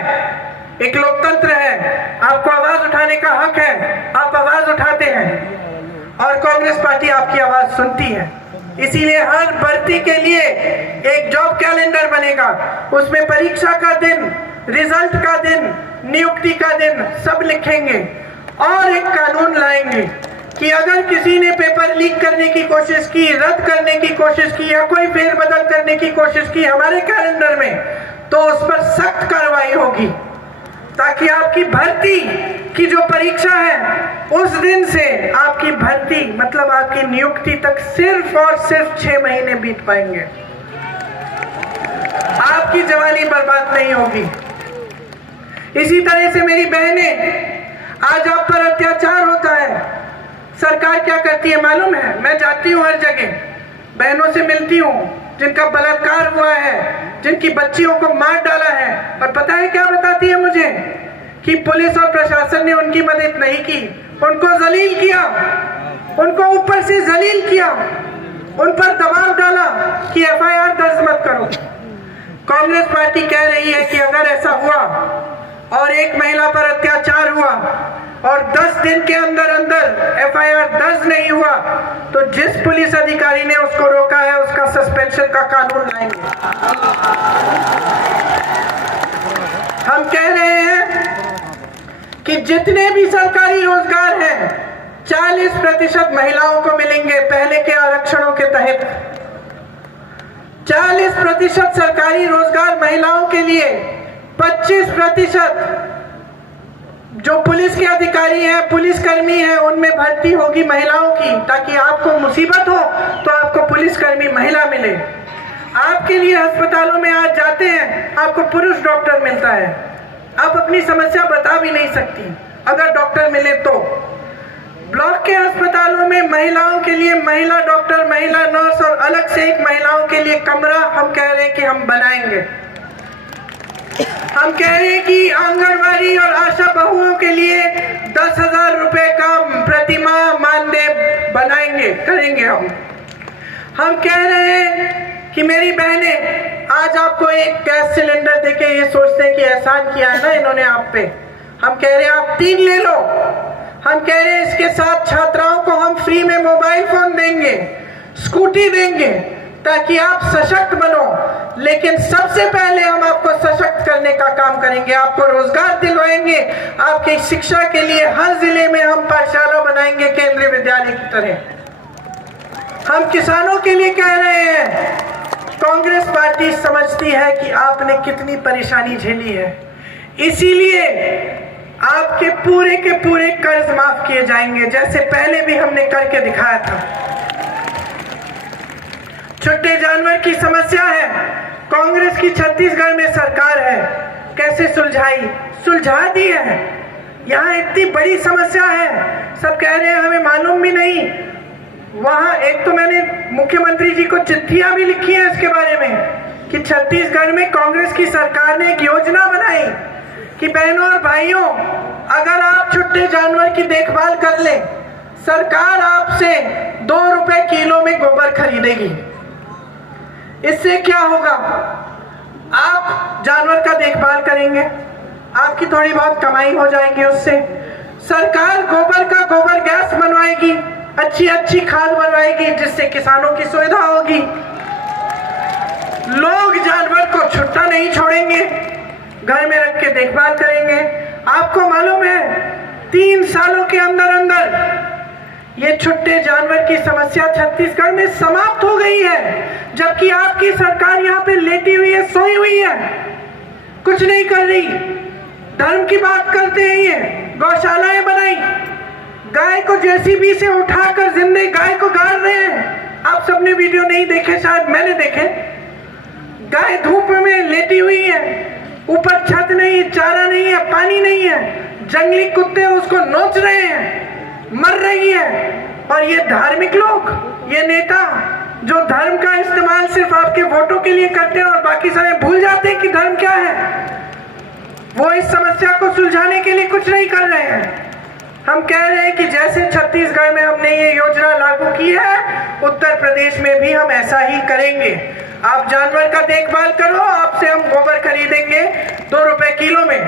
एक लोकतंत्र है, आपको आवाज उठाने का हक है, आप आवाज उठाते हैं और कांग्रेस पार्टी आपकी आवाज सुनती है। इसीलिए हर भर्ती के लिए एक जॉब कैलेंडर बनेगा, उसमें परीक्षा का दिन, रिजल्ट का दिन, नियुक्ति का दिन सब लिखेंगे। और एक कानून लाएंगे कि अगर किसी ने पेपर लीक करने की कोशिश की, रद्द करने की कोशिश की या कोई फेरबदल करने की कोशिश की हमारे कैलेंडर में, तो उस पर सख्त कार्रवाई होगी, ताकि आपकी भर्ती की जो परीक्षा है उस दिन से आपकी भर्ती मतलब आपकी नियुक्ति तक सिर्फ और सिर्फ 6 महीने बीत पाएंगे, आपकी जवानी बर्बाद नहीं होगी। इसी तरह से मेरी बहनें, आज आप पर अत्याचार होता है, सरकार क्या करती है मालूम है? मैं जाती हूँ हर जगह, बहनों से मिलती हूँ जिनका बलात्कार हुआ है, जिनकी बच्चियों को मार डाला है, और पता है क्या बताती है मुझे? कि पुलिस और प्रशासन ने उनकी मदद नहीं की, उनको जलील किया, उनको ऊपर से जलील किया, उन पर दबाव डाला कि एफआईआर दर्ज मत करो। कांग्रेस पार्टी कह रही है कि अगर ऐसा हुआ और एक महिला पर अत्याचार हुआ और 10 दिन के अंदर अंदर एफआईआर दर्ज नहीं हुआ तो जिस पुलिस अधिकारी ने उसको रोका है उसका सस्पेंशन का कानून लाएंगे। हम कह रहे हैं कि जितने भी सरकारी रोजगार हैं 40% महिलाओं को मिलेंगे पहले के आरक्षणों के तहत। 40% सरकारी रोजगार महिलाओं के लिए, 25% जो पुलिस के अधिकारी हैं, पुलिसकर्मी हैं, उनमें भर्ती होगी महिलाओं की, ताकि आपको मुसीबत हो तो आपको पुलिसकर्मी महिला मिले। आपके लिए अस्पतालों में आज जाते हैं, आपको पुरुष डॉक्टर मिलता है, आप अपनी समस्या बता भी नहीं सकती अगर डॉक्टर मिले तो। ब्लॉक के अस्पतालों में महिलाओं के लिए महिला डॉक्टर, महिला नर्स और अलग से एक महिलाओं के लिए कमरा हम कह रहे हैं कि हम बनाएंगे। हम कह रहे हैं कि आंगनबाड़ी और आशा बहुओं के लिए 10,000 रुपए का प्रतिमाह मानदेय बनाएंगे, करेंगे हम कह रहे हैं कि मेरी बहनें आज आपको एक गैस सिलेंडर देके ये सोचते हैं कि एहसान किया है ना इन्होंने आप पे, हम कह रहे हैं आप 3 ले लो। हम कह रहे हैं इसके साथ छात्राओं को हम फ्री में मोबाइल फोन देंगे, स्कूटी देंगे, ताकि आप सशक्त बनो। लेकिन सबसे पहले हम आपको सशक्त करने का काम करेंगे, आपको रोजगार दिलवाएंगे, आपकी शिक्षा के लिए हर जिले में हम पाठशाला बनाएंगे केंद्रीय विद्यालय की तरह। हम किसानों के लिए कह रहे हैं, कांग्रेस पार्टी समझती है कि आपने कितनी परेशानी झेली है, इसीलिए आपके पूरे के पूरे कर्ज माफ किए जाएंगे, जैसे पहले भी हमने करके दिखाया था। छुट्टे जानवर की समस्या है, कांग्रेस की छत्तीसगढ़ में सरकार है, कैसे सुलझाई? सुलझा दी है। यहाँ इतनी बड़ी समस्या है, सब कह रहे हैं हमें मालूम भी नहीं। वहां एक तो मैंने मुख्यमंत्री जी को चिट्ठियां भी लिखी है इसके बारे में कि छत्तीसगढ़ में कांग्रेस की सरकार ने एक योजना बनाई कि बहनों और भाइयों, अगर आप छुट्टे जानवर की देखभाल कर लें, सरकार आपसे 2 रुपए किलो में गोबर खरीदेगी। इससे क्या होगा? आप जानवर का देखभाल करेंगे, आपकी थोड़ी बहुत कमाई हो जाएगी उससे। सरकार गोबर का गोबर गैस बनवाएगी, अच्छी अच्छी खाद बनवाएगी, जिससे किसानों की सुविधा होगी। लोग जानवर को छुट्टा नहीं छोड़ेंगे, घर में रख के देखभाल करेंगे। आपको मालूम है 3 सालों के अंदर अंदर ये छुट्टे जानवर की समस्या छत्तीसगढ़ में समाप्त हो गई है, जबकि आपकी सरकार यहाँ पे लेटी हुई है, सोई हुई है, कुछ नहीं कर रही। धर्म की बात करते हैं, ये गौशालाएं बनाई, गाय को जेसीबी से उठाकर जिंदे गाय को गाड़ रहे हैं। आप सबने वीडियो नहीं देखे, शायद मैंने देखे। गाय धूप में लेटी हुई है, ऊपर छत नहीं, चारा नहीं है, पानी नहीं है, जंगली कुत्ते उसको नोच रहे हैं, मर रही है। और ये धार्मिक लोग, ये नेता जो धर्म का इस्तेमाल सिर्फ आपके वोटों के लिए करते हैं और बाकी समय भूल जाते हैं कि धर्म क्या है, वो इस समस्या को सुलझाने के लिए कुछ नहीं कर रहे हैं। हम कह रहे हैं कि जैसे छत्तीसगढ़ में हमने ये योजना लागू की है, उत्तर प्रदेश में भी हम ऐसा ही करेंगे। आप जानवर का देखभाल करो, आपसे हम गोबर खरीदेंगे 2 रुपए किलो में।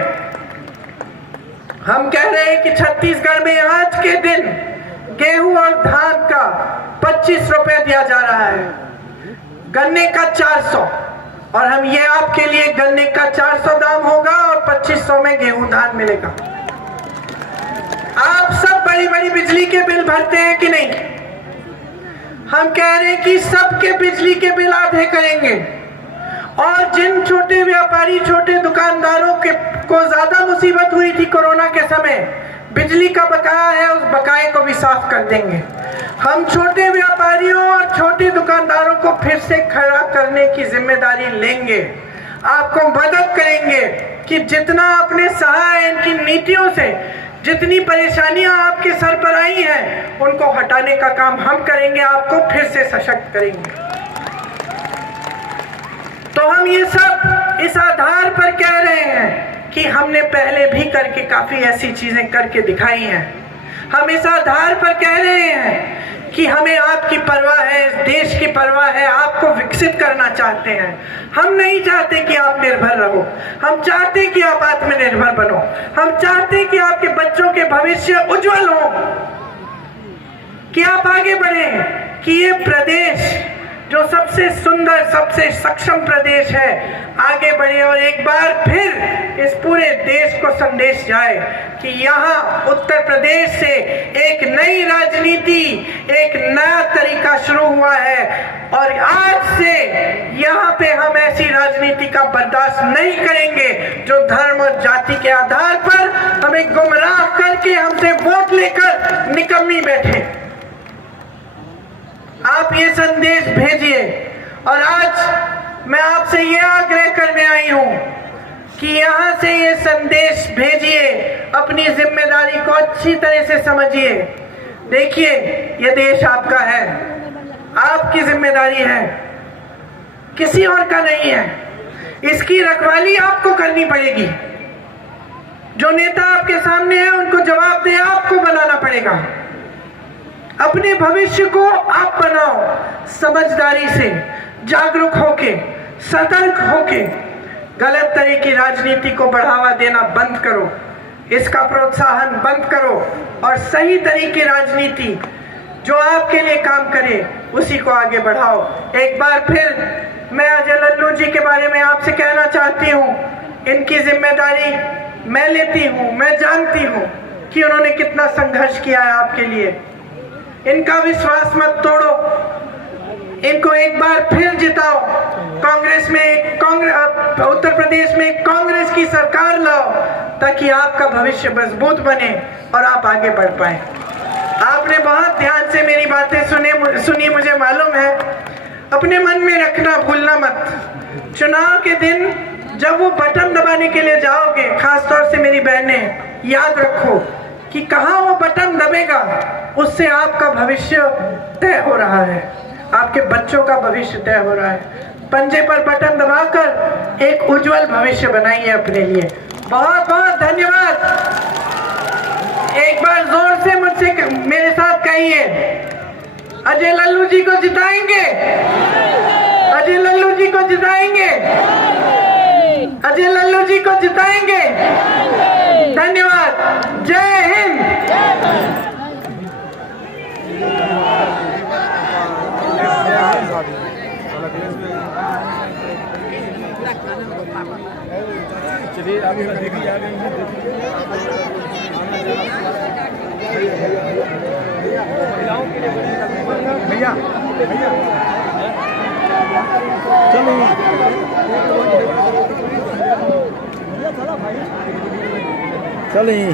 हम कह रहे हैं कि छत्तीसगढ़ में आज के दिन गेहूं और धान का 25 रुपए दिया जा रहा है, गन्ने का 400, और हम ये आपके लिए गन्ने का 400 दाम होगा और 2500 में गेहूं धान मिलेगा। आप सब बड़ी बड़ी बिजली के बिल भरते हैं कि नहीं? हम कह रहे हैं कि सबके बिजली के बिल आधे करेंगे, और जिन छोटे व्यापारी, छोटे दुकानदारों को ज्यादा मुसीबत हुई थी कोरोना के समय, बिजली का बकाया है, उस बकाये को भी साफ कर देंगे। हम छोटे व्यापारियों और छोटे दुकानदारों को फिर से खड़ा करने की जिम्मेदारी लेंगे, आपको मदद करेंगे कि जितना आपने सहा है इनकी नीतियों से, जितनी परेशानियां आपके सर पर आई हैं उनको हटाने का काम हम करेंगे, आपको फिर से सशक्त करेंगे। तो हम ये सब इस आधार पर कह रहे हैं कि हमने पहले भी करके काफी ऐसी चीजें करके दिखाई हैं। हम इस आधार पर कह रहे हैं कि हमें आपकी परवाह है, इस देश की परवाह है, आपको विकसित करना चाहते हैं। हम नहीं चाहते कि आप निर्भर रहो, हम चाहते हैं कि आप आत्मनिर्भर बनो, हम चाहते हैं कि आपके बच्चों के भविष्य उज्जवल हो, कि आप आगे बढ़े, कि ये प्रदेश जो सबसे सुंदर, सबसे सक्षम प्रदेश है, आगे बढ़े और एक बार फिर इस पूरे देश को संदेश जाए कि यहाँ उत्तर प्रदेश से एक नई राजनीति, एक नया तरीका शुरू हुआ है और आज से यहाँ पे हम ऐसी राजनीति का बर्दाश्त नहीं करेंगे जो धर्म और जाति के आधार पर हमें गुमराह करके हमसे वोट लेकर निकम्मी बैठे। आप ये संदेश भेजिए और आज मैं आपसे ये आग्रह करने आई हूं कि यहां से ये संदेश भेजिए, अपनी जिम्मेदारी को अच्छी तरह से समझिए। देखिए, ये देश आपका है, आपकी जिम्मेदारी है, किसी और का नहीं है। इसकी रखवाली आपको करनी पड़ेगी। जो नेता आपके सामने है उनको जवाबदेह आपको बनाना पड़ेगा। अपने भविष्य को आप बनाओ, समझदारी से, जागरूक होके, सतर्क होके। गलत तरह की राजनीति को बढ़ावा देना बंद करो, इसका प्रोत्साहन बंद करो और सही तरह की राजनीति जो आपके लिए काम करे उसी को आगे बढ़ाओ। एक बार फिर मैं अजय लल्लू जी के बारे में आपसे कहना चाहती हूँ, इनकी जिम्मेदारी मैं लेती हूँ, मैं जानती हूँ कि उन्होंने कितना संघर्ष किया है आपके लिए। इनका विश्वास मत तोड़ो, इनको एक बार फिर जिताओ, कांग्रेस में उत्तर प्रदेश में कांग्रेस की सरकार लाओ ताकि आपका भविष्य मजबूत बने और आप आगे बढ़ पाए। आपने बहुत ध्यान से मेरी बातें सुनी, मुझे मालूम है। अपने मन में रखना भूलना मत, चुनाव के दिन जब वो बटन दबाने के लिए जाओगे, खासतौर से मेरी बहनें, याद रखो कि कहाँ वो बटन दबेगा उससे आपका भविष्य तय हो रहा है, आपके बच्चों का भविष्य तय हो रहा है। पंजे पर बटन दबाकर एक उज्जवल भविष्य बनाइए अपने लिए। बहुत बहुत धन्यवाद। एक बार जोर से मुझसे मेरे साथ कहिए, अजय लल्लू जी को जिताएंगे, अजय लल्लू जी को जिताएंगे, अजय लल्लू जी को जिताएंगे। धन्यवाद। जय हिंद। चलिए आगे देखिए, आगे भैया भैया चलो चलिए